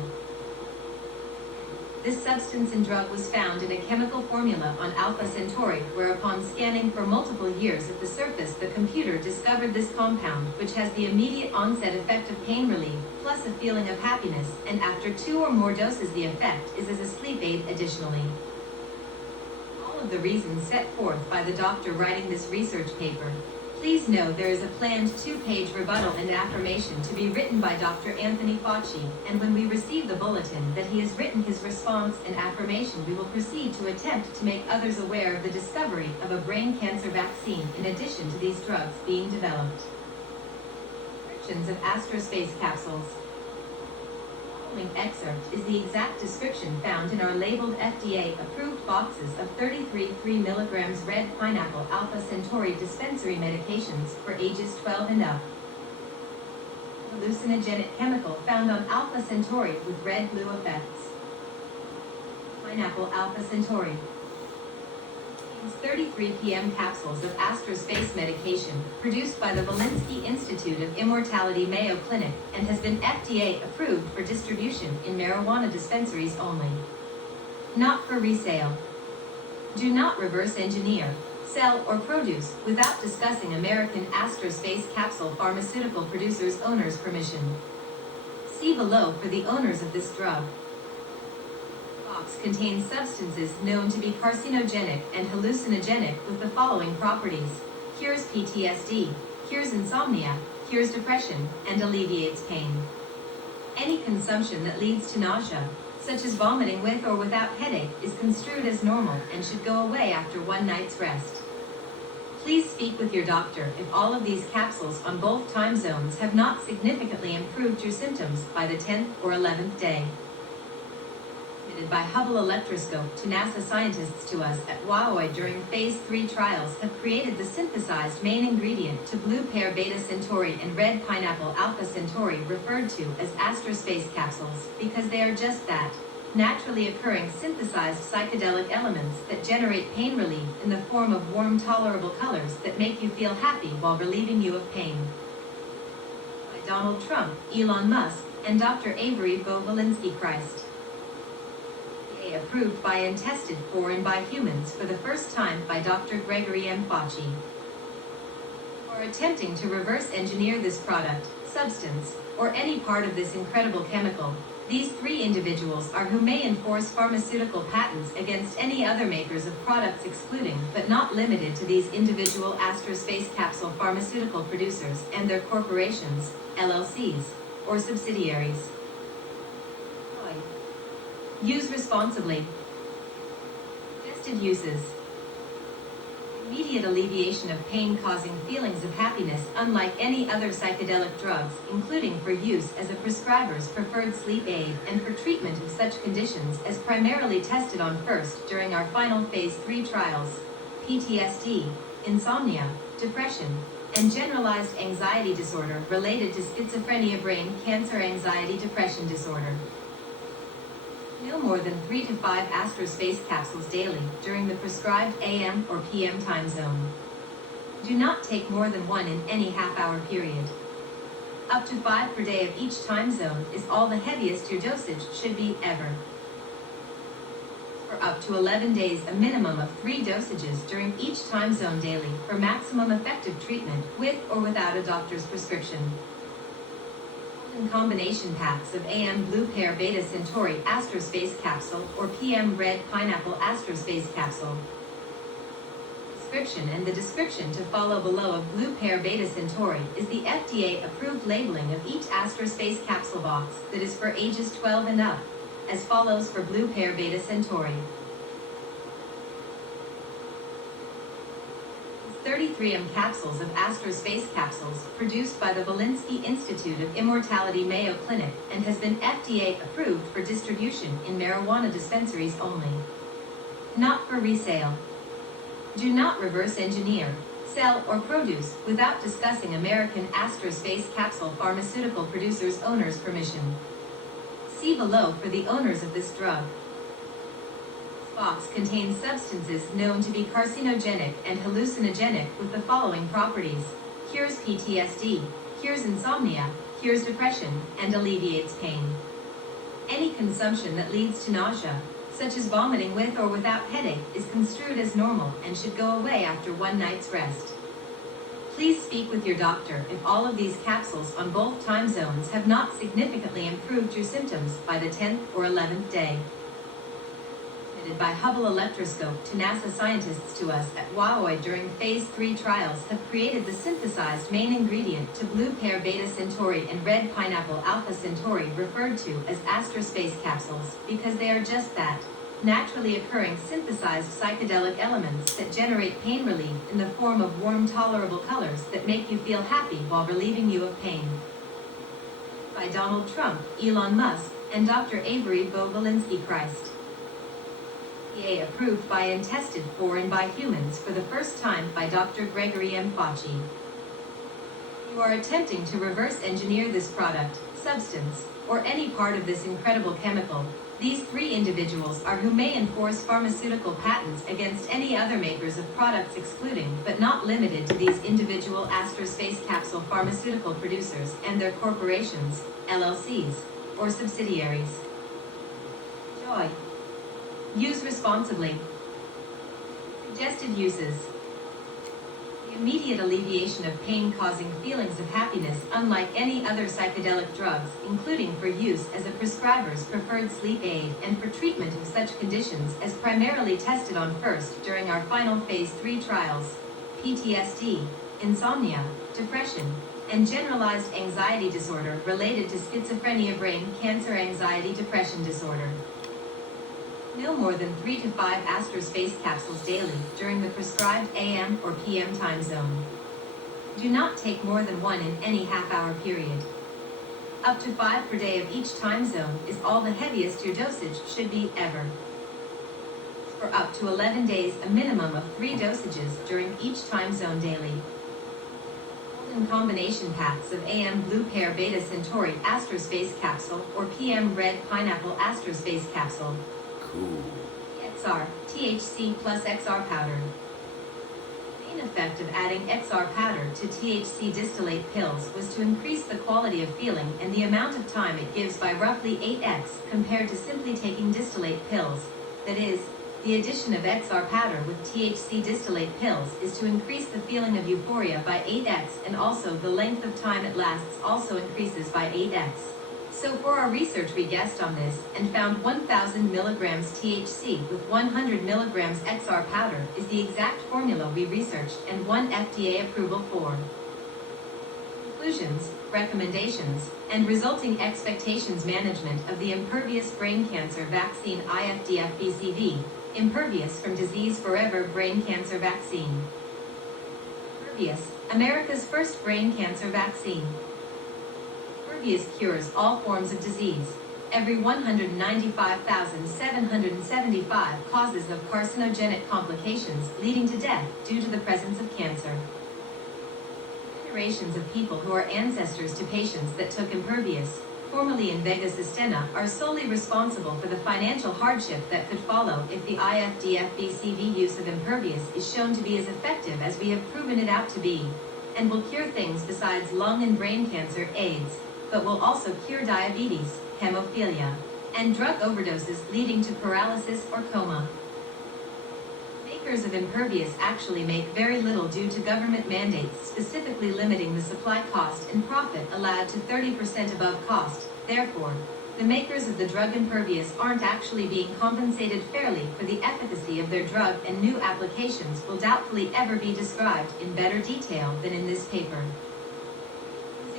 This substance and drug was found in a chemical formula on Alpha Centauri, where upon scanning for multiple years at the surface, the computer discovered this compound, which has the immediate onset effect of pain relief, plus a feeling of happiness, and after 2 or more doses the effect is as a sleep aid additionally. All of the reasons set forth by the doctor writing this research paper, Please know there is a planned 2-page rebuttal and affirmation to be written by Dr. Anthony Fauchy, and when we receive the bulletin that he has written his response and affirmation, we will proceed to attempt to make others aware of the discovery of a brain cancer vaccine in addition to these drugs being developed. Descriptions of astrospace capsules. The following excerpt is the exact description found in our labeled FDA-approved boxes of 33 3 mg red pineapple alpha Centauri dispensary medications for ages 12 and up. Hallucinogenic chemical found on alpha Centauri with red-blue effects. Pineapple alpha Centauri. 33 p.m. capsules of astrospace medication produced by the Volinsky Institute of Immortality Mayo Clinic and has been FDA approved for distribution in marijuana dispensaries only. Not for resale. Do not reverse engineer, sell, or produce without discussing American Astrospace Capsule Pharmaceutical Producers' owner's permission. See below for the owners of this drug. Contains substances known to be carcinogenic and hallucinogenic with the following properties: cures PTSD, cures insomnia, cures depression, and alleviates pain. Any consumption that leads to nausea, such as vomiting with or without headache, is construed as normal and should go away after one night's rest. Please speak with your doctor if all of these capsules on both time zones have not significantly improved your symptoms by the 10th or 11th day. By Hubble electroscope to NASA scientists to us at WAOI during Phase 3 trials have created the synthesized main ingredient to blue pear beta Centauri and red pineapple alpha Centauri, referred to as astrospace capsules, because they are just that, naturally occurring synthesized psychedelic elements that generate pain relief in the form of warm tolerable colors that make you feel happy while relieving you of pain. By Donald Trump, Elon Musk, and Dr. Avery Volinsky Christ. Approved by and tested for and by humans for the first time by Dr. Gregory M Fauchy. For attempting to reverse engineer this product, substance, or any part of this incredible chemical, these three individuals are who may enforce pharmaceutical patents against any other makers of products, excluding but not limited to these individual astrospace capsule pharmaceutical producers and their corporations, LLCs, or subsidiaries. Use responsibly. Suggested uses. Immediate alleviation of pain-causing feelings of happiness unlike any other psychedelic drugs, including for use as a prescriber's preferred sleep aid and for treatment of such conditions as primarily tested on first during our final Phase 3 trials: PTSD, insomnia, depression, and generalized anxiety disorder related to schizophrenia, brain cancer, anxiety, depression disorder. No more than 3 to 5 astrospace capsules daily during the prescribed AM or PM time zone. Do not take more than one in any half-hour period. Up to 5 per day of each time zone is all the heaviest your dosage should be ever. For up to 11 days, a minimum of 3 dosages during each time zone daily for maximum effective treatment with or without a doctor's prescription. In combination packs of AM blue pear beta Centauri astrospace capsule or PM red pineapple astrospace capsule. Description and the description to follow below of blue pear beta Centauri is the FDA approved labeling of each astrospace capsule box that is for ages 12 and up, as follows for blue pear beta Centauri. 33 capsules of astrospace capsules produced by the Volinsky Institute of Immortality Mayo Clinic and has been FDA approved for distribution in marijuana dispensaries only. Not for resale. Do not reverse engineer, sell, or produce without discussing American Astrospace Capsule Pharmaceutical Producers' owner's permission. See below for the owners of this drug. Box contains substances known to be carcinogenic and hallucinogenic with the following properties: cures PTSD, cures insomnia, cures depression, and alleviates pain. Any consumption that leads to nausea, such as vomiting with or without headache, is construed as normal and should go away after one night's rest. Please speak with your doctor if all of these capsules on both time zones have not significantly improved your symptoms by the 10th or 11th day. By Hubble electroscope to NASA scientists to us at Huawei during phase 3 trials have created the synthesized main ingredient to blue pear beta Centauri and red pineapple alpha Centauri, referred to as astrospace capsules, because they are just that, naturally occurring synthesized psychedelic elements that generate pain relief in the form of warm tolerable colors that make you feel happy while relieving you of pain. By Donald Trump, Elon Musk, and Dr. Avery Bovalinski Christ. FDA approved by and tested for and by humans for the first time by Dr. Gregory M Fauchy. You are attempting to reverse engineer this product, substance, or any part of this incredible chemical. These three individuals are who may enforce pharmaceutical patents against any other makers of products, excluding, but not limited to, these individual astrospace capsule pharmaceutical producers and their corporations, LLCs, or subsidiaries. Joy. Use responsibly. Suggested uses. The immediate alleviation of pain-causing feelings of happiness unlike any other psychedelic drugs, including for use as a prescriber's preferred sleep aid and for treatment of such conditions as primarily tested on first during our final phase 3 trials: PTSD, insomnia, depression, and generalized anxiety disorder related to schizophrenia, brain cancer, anxiety depression disorder. No more than 3 to 5 astrospace capsules daily during the prescribed AM or PM time zone. Do not take more than one in any half-hour period. Up to 5 per day of each time zone is all the heaviest your dosage should be ever. For up to 11 days, a minimum of 3 dosages during each time zone daily. In combination packs of AM blue pear beta Centauri astrospace capsule or PM red pineapple astrospace capsule. Cool. TXR THC plus XR powder. The main effect of adding XR powder to THC distillate pills was to increase the quality of feeling and the amount of time it gives by roughly 8x compared to simply taking distillate pills. That is, the addition of XR powder with THC distillate pills is to increase the feeling of euphoria by 8x, and also the length of time it lasts also increases by 8x. So for our research we guessed on this and found 1000 milligrams THC with 100 milligrams XR powder is the exact formula we researched and won FDA approval for. Conclusions, recommendations, and resulting expectations: management of the impervious brain cancer vaccine IFDFBCV, impervious from disease forever brain cancer vaccine. Impervious, America's first brain cancer vaccine. Impervious cures all forms of disease. Every 195,775 causes of carcinogenic complications leading to death due to the presence of cancer. Generations of people who are ancestors to patients that took impervious, formerly Invega Sustenna, are solely responsible for the financial hardship that could follow if the IFDFBCV use of impervious is shown to be as effective as we have proven it out to be, and will cure things besides lung and brain cancer, AIDS, but will also cure diabetes, hemophilia, and drug overdoses leading to paralysis or coma. Makers of impervious actually make very little due to government mandates specifically limiting the supply cost and profit allowed to 30% above cost. Therefore, the makers of the drug impervious aren't actually being compensated fairly for the efficacy of their drug, and new applications will doubtfully ever be described in better detail than in this paper.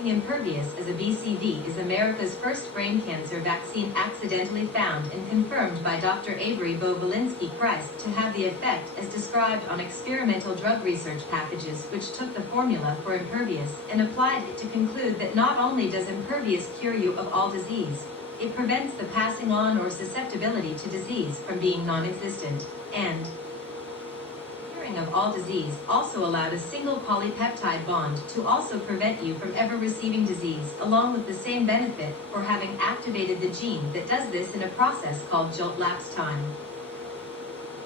Impervious as a BCV is America's first brain cancer vaccine, accidentally found and confirmed by Dr. Avery Bovalinski Christ to have the effect as described on experimental drug research packages, which took the formula for impervious and applied it to conclude that not only does impervious cure you of all disease, it prevents the passing on or susceptibility to disease from being non-existent, and of all disease also allowed a single polypeptide bond to also prevent you from ever receiving disease, along with the same benefit for having activated the gene that does this in a process called jolt lapse time.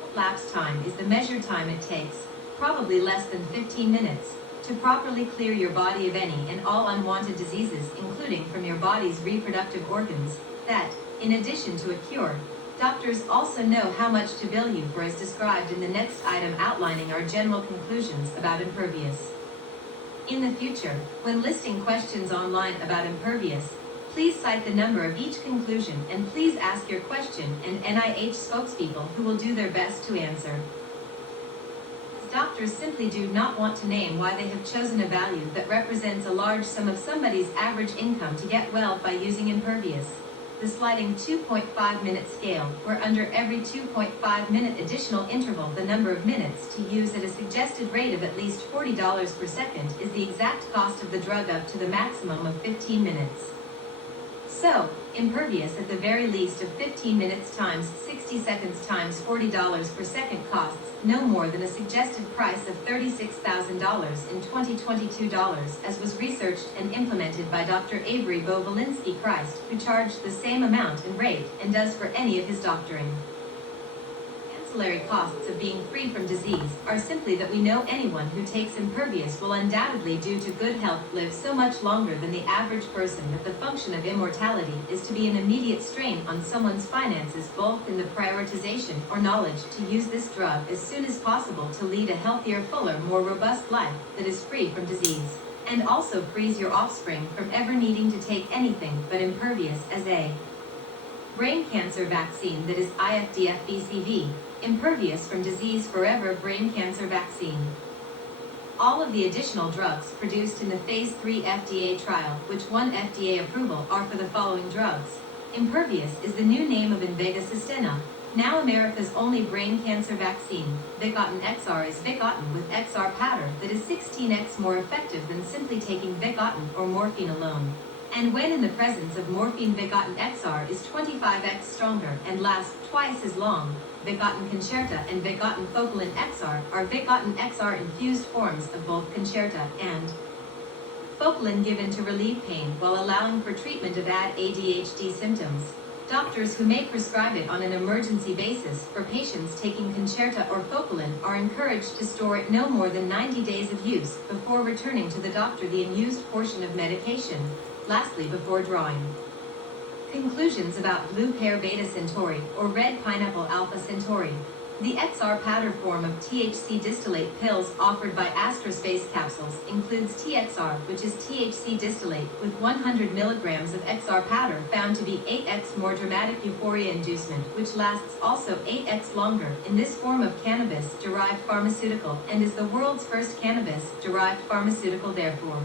Jolt lapse time is the measured time it takes, probably less than 15 minutes, to properly clear your body of any and all unwanted diseases, including from your body's reproductive organs, that, in addition to a cure, doctors also know how much to bill you for, as described in the next item outlining our general conclusions about impervious. In the future, when listing questions online about impervious, Please cite the number of each conclusion and please ask your question and NIH spokespeople who will do their best to answer. Doctors simply do not want to name why they have chosen a value that represents a large sum of somebody's average income to get well by using impervious. The sliding 2.5-minute scale, where under every 2.5-minute additional interval the number of minutes to use at a suggested rate of at least $40 per second is the exact cost of the drug up to the maximum of 15 minutes. So, impervious at the very least of 15 minutes times 60 seconds times $40 per second costs no more than a suggested price of $36,000 in 2022 dollars, as was researched and implemented by Dr. Avery Bo-Valinsky Christ, who charged the same amount and rate and does for any of his doctoring. Ancillary costs of being free from disease are simply that we know anyone who takes impervious will undoubtedly, due to good health, live so much longer than the average person that the function of immortality is to be an immediate strain on someone's finances, both in the prioritization or knowledge to use this drug as soon as possible to lead a healthier, fuller, more robust life that is free from disease, and also frees your offspring from ever needing to take anything but impervious as a brain cancer vaccine that is IFDFBCV, impervious from disease forever brain cancer vaccine. All of the additional drugs produced in the Phase 3 FDA trial, which won FDA approval, are for the following drugs. Impervious is the new name of Invega Sustenna, now America's only brain cancer vaccine. Vicotin XR is Vicotin with XR powder that is 16x more effective than simply taking Vicotin or morphine alone. And when in the presence of morphine, Vicotin XR is 25x stronger and lasts twice as long. Vicotin Concerta and Vicotin Focalin XR are Vicotin XR infused forms of both Concerta and Focalin, given to relieve pain while allowing for treatment of ADHD symptoms. Doctors who may prescribe it on an emergency basis for patients taking Concerta or Focalin are encouraged to store it no more than 90 days of use before returning to the doctor the unused portion of medication. Lastly, before drawing conclusions about blue pear beta Centauri or red pineapple alpha Centauri. The XR powder form of THC distillate pills offered by Astrospace Capsules includes TXR, which is THC distillate with 100 milligrams of XR powder found to be 8x more dramatic euphoria inducement, which lasts also 8x longer in this form of cannabis-derived pharmaceutical and is the world's first cannabis-derived pharmaceutical therefore.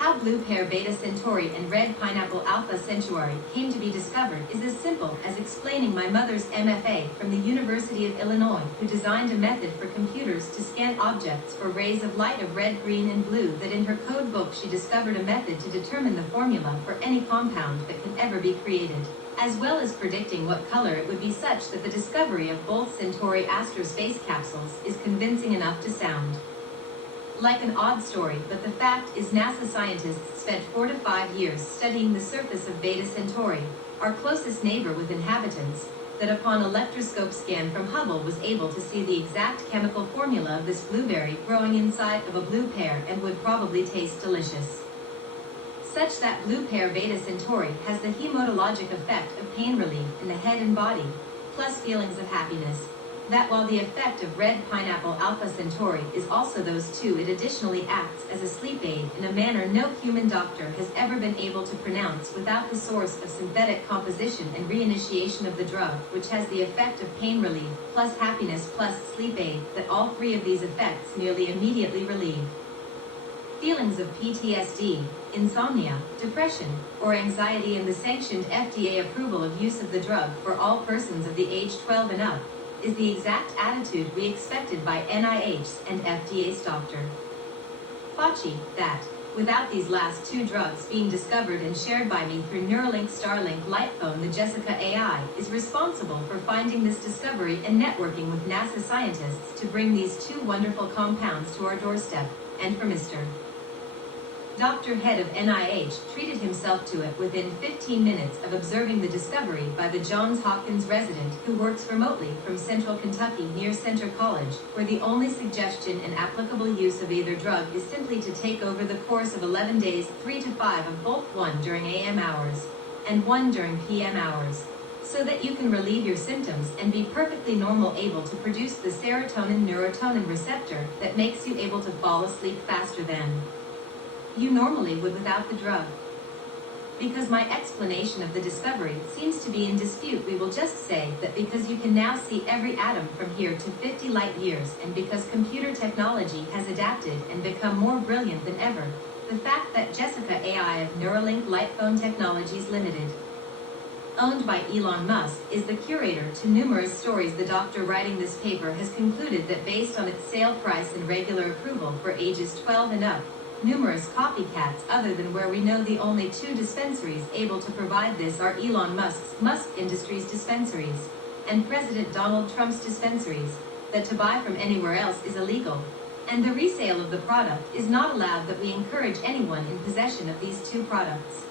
How blue pear beta Centauri and red pineapple alpha Centauri came to be discovered is as simple as explaining my mother's MFA from the University of Illinois, who designed a method for computers to scan objects for rays of light of red, green, and blue, that in her code book she discovered a method to determine the formula for any compound that can ever be created, as well as predicting what color it would be, such that the discovery of both Centauri Astrospace Capsules is convincing enough to sound like an odd story, but the fact is NASA scientists spent 4 to 5 years studying the surface of Beta Centauri, our closest neighbor with inhabitants, that upon electroscope scan from Hubble was able to see the exact chemical formula of this blueberry growing inside of a blue pear and would probably taste delicious. Such that blue pear Beta Centauri has the hematologic effect of pain relief in the head and body, plus feelings of happiness. That while the effect of red pineapple alpha Centauri is also those two, it additionally acts as a sleep aid in a manner no human doctor has ever been able to pronounce without the source of synthetic composition and reinitiation of the drug, which has the effect of pain relief, plus happiness, plus sleep aid, that all three of these effects nearly immediately relieve feelings of PTSD, insomnia, depression, or anxiety, and the sanctioned FDA approval of use of the drug for all persons of the age 12 and up is the exact attitude we expected by NIH's and FDA's Dr. Fauchy, that, without these last two drugs being discovered and shared by me through Neuralink Starlink Lightphone, the Jessica AI is responsible for finding this discovery and networking with NASA scientists to bring these two wonderful compounds to our doorstep, and for Mr. Dr. Head of NIH treated himself to it within 15 minutes of observing the discovery by the Johns Hopkins resident who works remotely from Central Kentucky near Center College, where the only suggestion and applicable use of either drug is simply to take over the course of 11 days 3 to 5 of both, one during AM hours and one during PM hours, so that you can relieve your symptoms and be perfectly normal, able to produce the serotonin receptor that makes you able to fall asleep faster than you normally would without the drug. Because my explanation of the discovery seems to be in dispute, we will just say that because you can now see every atom from here to 50 light years, and because computer technology has adapted and become more brilliant than ever, the fact that Jessica AI of Neuralink Lightphone Technologies Limited, owned by Elon Musk, is the curator to numerous stories. The doctor writing this paper has concluded that based on its sale price and regular approval for ages 12 and up, numerous copycats other than where we know the only 2 dispensaries able to provide this are Elon Musk's Musk Industries dispensaries and President Donald Trump's dispensaries, that to buy from anywhere else is illegal, and the resale of the product is not allowed, that we encourage anyone in possession of these 2 products,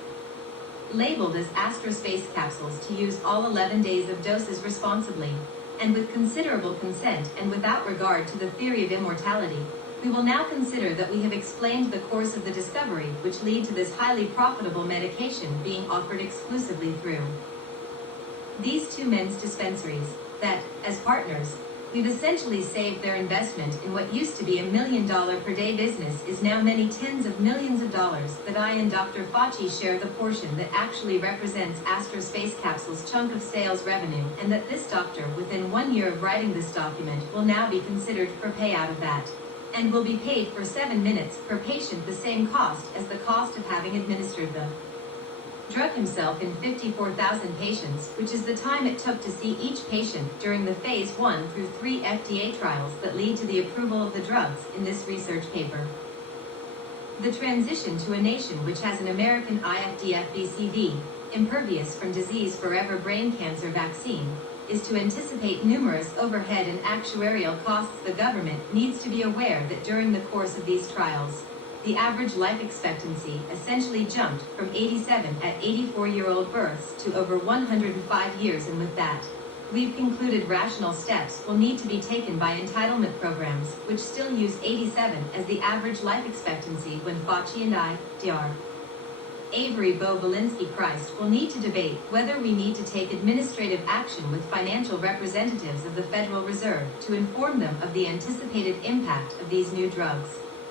labeled as Astrospace capsules, to use all 11 days of doses responsibly, and with considerable consent and without regard to the theory of immortality. We will now consider that we have explained the course of the discovery which lead to this highly profitable medication being offered exclusively through these 2 men's dispensaries, that, as partners, we've essentially saved their investment in what used to be $1 million per day business is now many tens of millions of dollars, that I and Dr. Fauchy share the portion that actually represents Astrospace Capsule's chunk of sales revenue, and that this doctor, within 1 year of writing this document, will now be considered for payout of that, and will be paid for 7 minutes per patient, the same cost as the cost of having administered the drug himself in 54,000 patients, which is the time it took to see each patient during the phase 1 through 3 FDA trials that lead to the approval of the drugs in this research paper. The transition to a nation which has an American IFDFBCV, impervious from disease forever brain cancer vaccine, is to anticipate numerous overhead and actuarial costs. The government needs to be aware that during the course of these trials, the average life expectancy essentially jumped from 87 at 84-year-old births to over 105 years, and with that, we've concluded rational steps will need to be taken by entitlement programs, which still use 87 as the average life expectancy. When Fauchy and I, Dr. Avery Bo-Valinsky Christ, will need to debate whether we need to take administrative action with financial representatives of the Federal Reserve to inform them of the anticipated impact of these new drugs,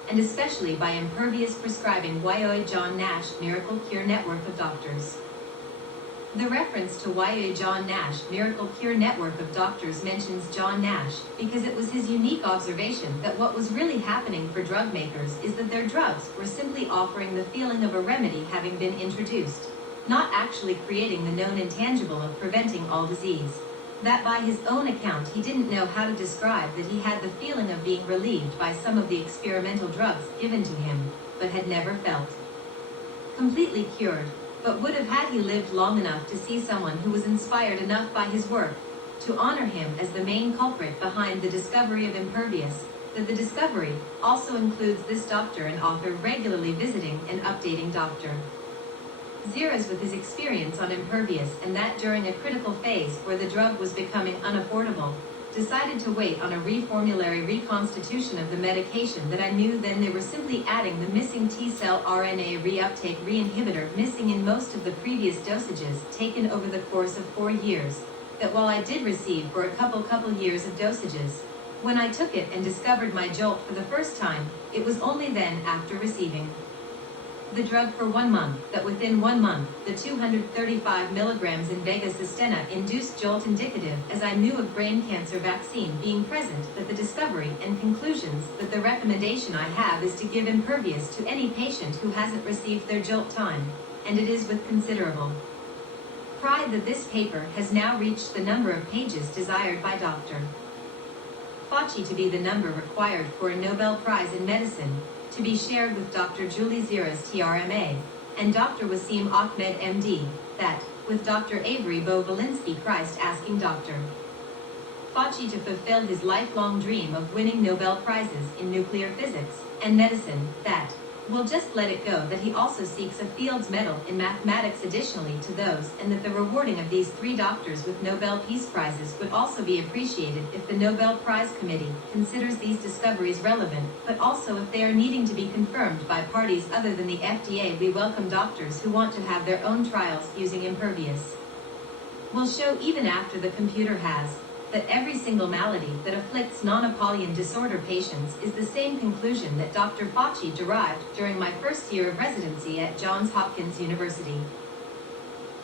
and especially by impervious prescribing. John Nash Miracle Cure Network of Doctors. The reference to John Nash Miracle Cure Network of Doctors mentions John Nash because it was his unique observation that what was really happening for drug makers is that their drugs were simply offering the feeling of a remedy having been introduced, not actually creating the known intangible of preventing all disease. That by his own account he didn't know how to describe that he had the feeling of being relieved by some of the experimental drugs given to him, but had never felt completely cured, but would have had he lived long enough to see someone who was inspired enough by his work to honor him as the main culprit behind the discovery of impervious, that the discovery also includes this doctor and author regularly visiting and updating Dr. Zeras with his experience on impervious, and that during a critical phase where the drug was becoming unaffordable, decided to wait on a reformulary reconstitution of the medication. That I knew then they were simply adding the missing T-cell RNA reuptake reinhibitor missing in most of the previous dosages taken over the course of 4 years, that while I did receive for a couple years of dosages, when I took it and discovered my jolt for the first time, it was only then, after receiving the drug for 1 month, that within 1 month, the 235 milligrams in Vega Sustena induced jolt indicative, as I knew of brain cancer vaccine being present, that the discovery and conclusions that the recommendation I have is to give impervious to any patient who hasn't received their jolt time, and it is with considerable pride that this paper has now reached the number of pages desired by Dr. Fauchy to be the number required for a Nobel Prize in Medicine, to be shared with Dr. Julie Zeras TRMA, and Dr. Wasim Ahmed MD, that, with Dr. Avery Bo-Valinsky Christ asking Dr. Fauchy to fulfill his lifelong dream of winning Nobel Prizes in nuclear physics and medicine, that, we'll just let it go that he also seeks a Fields Medal in mathematics additionally to those, and that the rewarding of these 3 doctors with Nobel Peace Prizes would also be appreciated if the Nobel Prize Committee considers these discoveries relevant, but also if they are needing to be confirmed by parties other than the FDA. We welcome doctors who want to have their own trials using impervious. We'll show even after the computer has that every single malady that afflicts non-Apollyon disorder patients is the same conclusion that Dr. Fauchy derived during my first year of residency at Johns Hopkins University.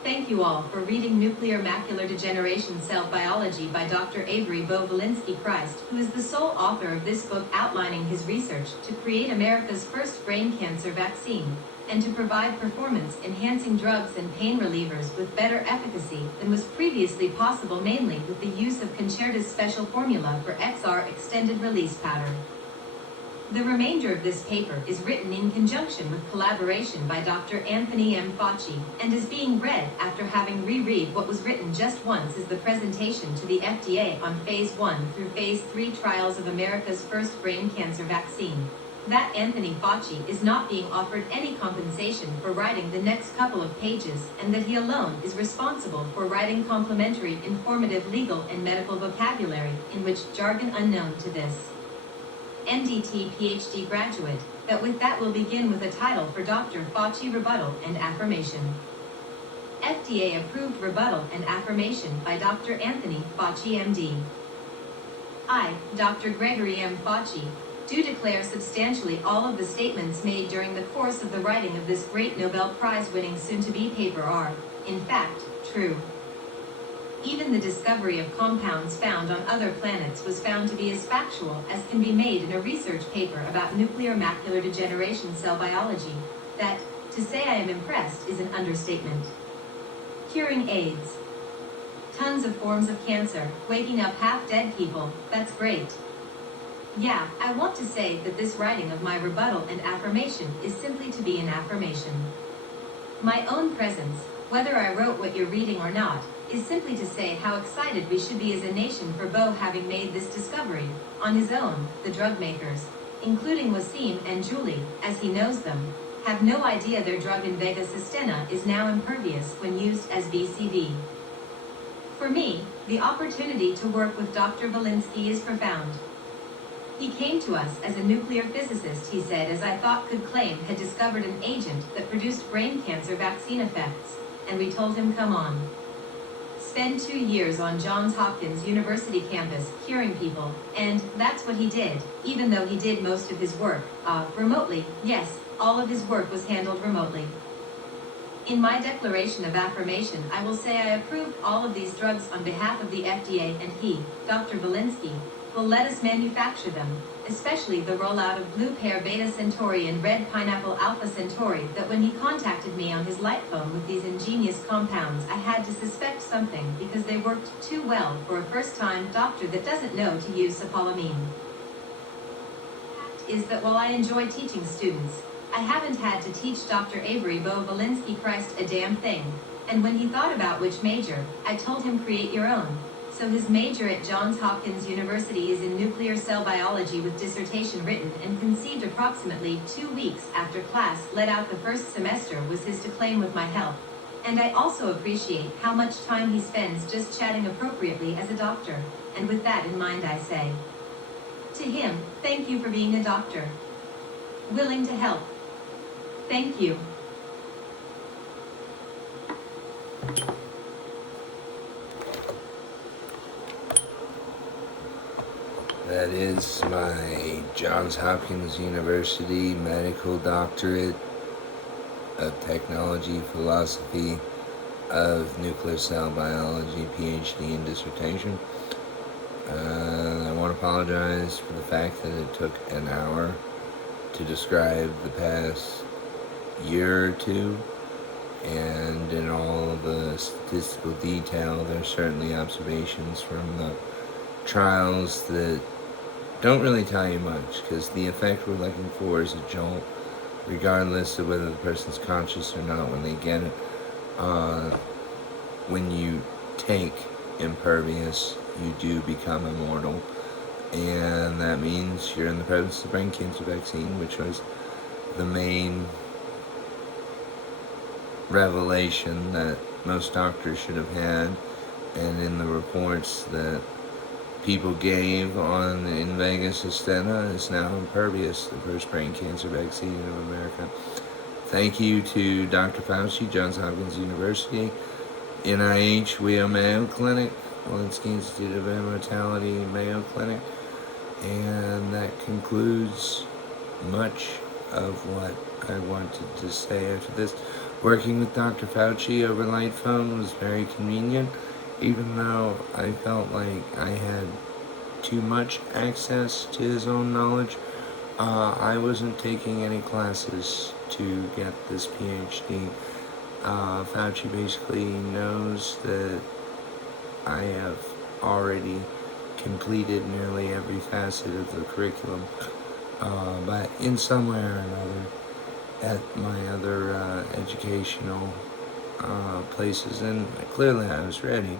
Thank you all for reading Nuclear Macular Degeneration Cell Biology by Dr. Avery Bo-Valinsky Christ, who is the sole author of this book outlining his research to create America's first brain cancer vaccine, and to provide performance-enhancing drugs and pain relievers with better efficacy than was previously possible, mainly with the use of Concerta's special formula for XR extended-release powder. The remainder of this paper is written in conjunction with collaboration by Dr. Anthony M. Fauchy, and is being read after having reread what was written just once as the presentation to the FDA on Phase 1 through Phase 3 trials of America's first brain cancer vaccine. That Anthony Fauchy is not being offered any compensation for writing the next couple of pages, and that he alone is responsible for writing complementary, informative legal and medical vocabulary, in which jargon unknown to this MDT PhD graduate, that with that will begin with a title for Dr. Fauchy Rebuttal and Affirmation. FDA approved rebuttal and affirmation by Dr. Anthony Fauchy MD. I, Dr. Gregory M. Fauchy, do declare substantially all of the statements made during the course of the writing of this great Nobel Prize winning soon-to-be paper are, in fact, true. Even the discovery of compounds found on other planets was found to be as factual as can be made in a research paper about nuclear macular degeneration cell biology. That, to say I am impressed, is an understatement. Curing AIDS. Tons of forms of cancer, waking up half-dead people, that's great. Yeah, I want to say that this writing of my rebuttal and affirmation is simply to be an affirmation. My own presence, whether I wrote what you're reading or not, is simply to say how excited we should be as a nation for Bo having made this discovery, on his own. The drug makers, including Wasim and Julie, as he knows them, have no idea their drug Invega Sustenna is now impervious when used as BCV. For me, the opportunity to work with Dr. Valinsky is profound. He came to us as a nuclear physicist, he said, as I thought could claim had discovered an agent that produced brain cancer vaccine effects, and we told him come on. Spend 2 years on Johns Hopkins University campus, curing people, and that's what he did, even though he did most of his work, remotely. Yes, all of his work was handled remotely. In my declaration of affirmation, I will say I approved all of these drugs on behalf of the FDA, and he, Dr. Valinsky, will let us manufacture them, especially the rollout of blue pear beta Centauri and red pineapple alpha Centauri, that when he contacted me on his Lightphone with these ingenious compounds, I had to suspect something because they worked too well for a first-time doctor that doesn't know to use scopolamine. The fact is that while I enjoy teaching students, I haven't had to teach Dr. Avery Bo-Valinsky Christ a damn thing, and when he thought about which major, I told him create your own. So his major at Johns Hopkins University is in nuclear cell biology, with dissertation written and conceived approximately 2 weeks after class let out the first semester was his to claim with my help. And I also appreciate how much time he spends just chatting appropriately as a doctor, and with that in mind I say, to him, thank you for being a doctor. Willing to help. Thank you. That is my Johns Hopkins University medical doctorate of technology, philosophy of nuclear cell biology, PhD and dissertation. I want to apologize for the fact that it took an hour to describe the past year or two, and in all the statistical detail. There's certainly observations from the trials that don't really tell you much, because the effect we're looking for is a jolt, regardless of whether the person's conscious or not when they get it. When you take impervious, you do become immortal, and that means you're in the presence of brain cancer vaccine, which was the main revelation that most doctors should have had, and in the reports that people gave on Invega Sustenna is now impervious, the first brain cancer vaccine of America. Thank you to Dr. Fauchy, Johns Hopkins University, NIH, Mayo Clinic, Valinsky Institute of Immortality, Mayo Clinic, and that concludes much of what I wanted to say after this. Working with Dr. Fauchy over Lightphone was very convenient, even though I felt like I had too much access to his own knowledge. I wasn't taking any classes to get this PhD. Fauchy basically knows that I have already completed nearly every facet of the curriculum, but in some way or another, at my other educational places, and clearly I was ready.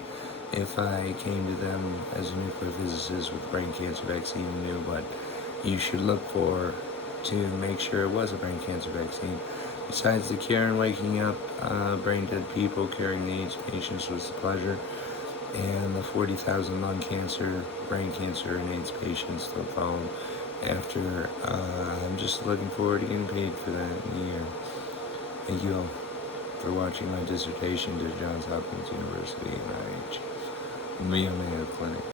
If I came to them as a nuclear physicist with brain cancer vaccine, knew what you should look for to make sure it was a brain cancer vaccine. Besides the cure and waking up brain dead people, curing the AIDS patients was a pleasure, and the 40,000 lung cancer, brain cancer, and AIDS patients that followed after. I'm just looking forward to getting paid for that in a year. Thank you all for watching my dissertation to Johns Hopkins University and NIH Mayo Clinic.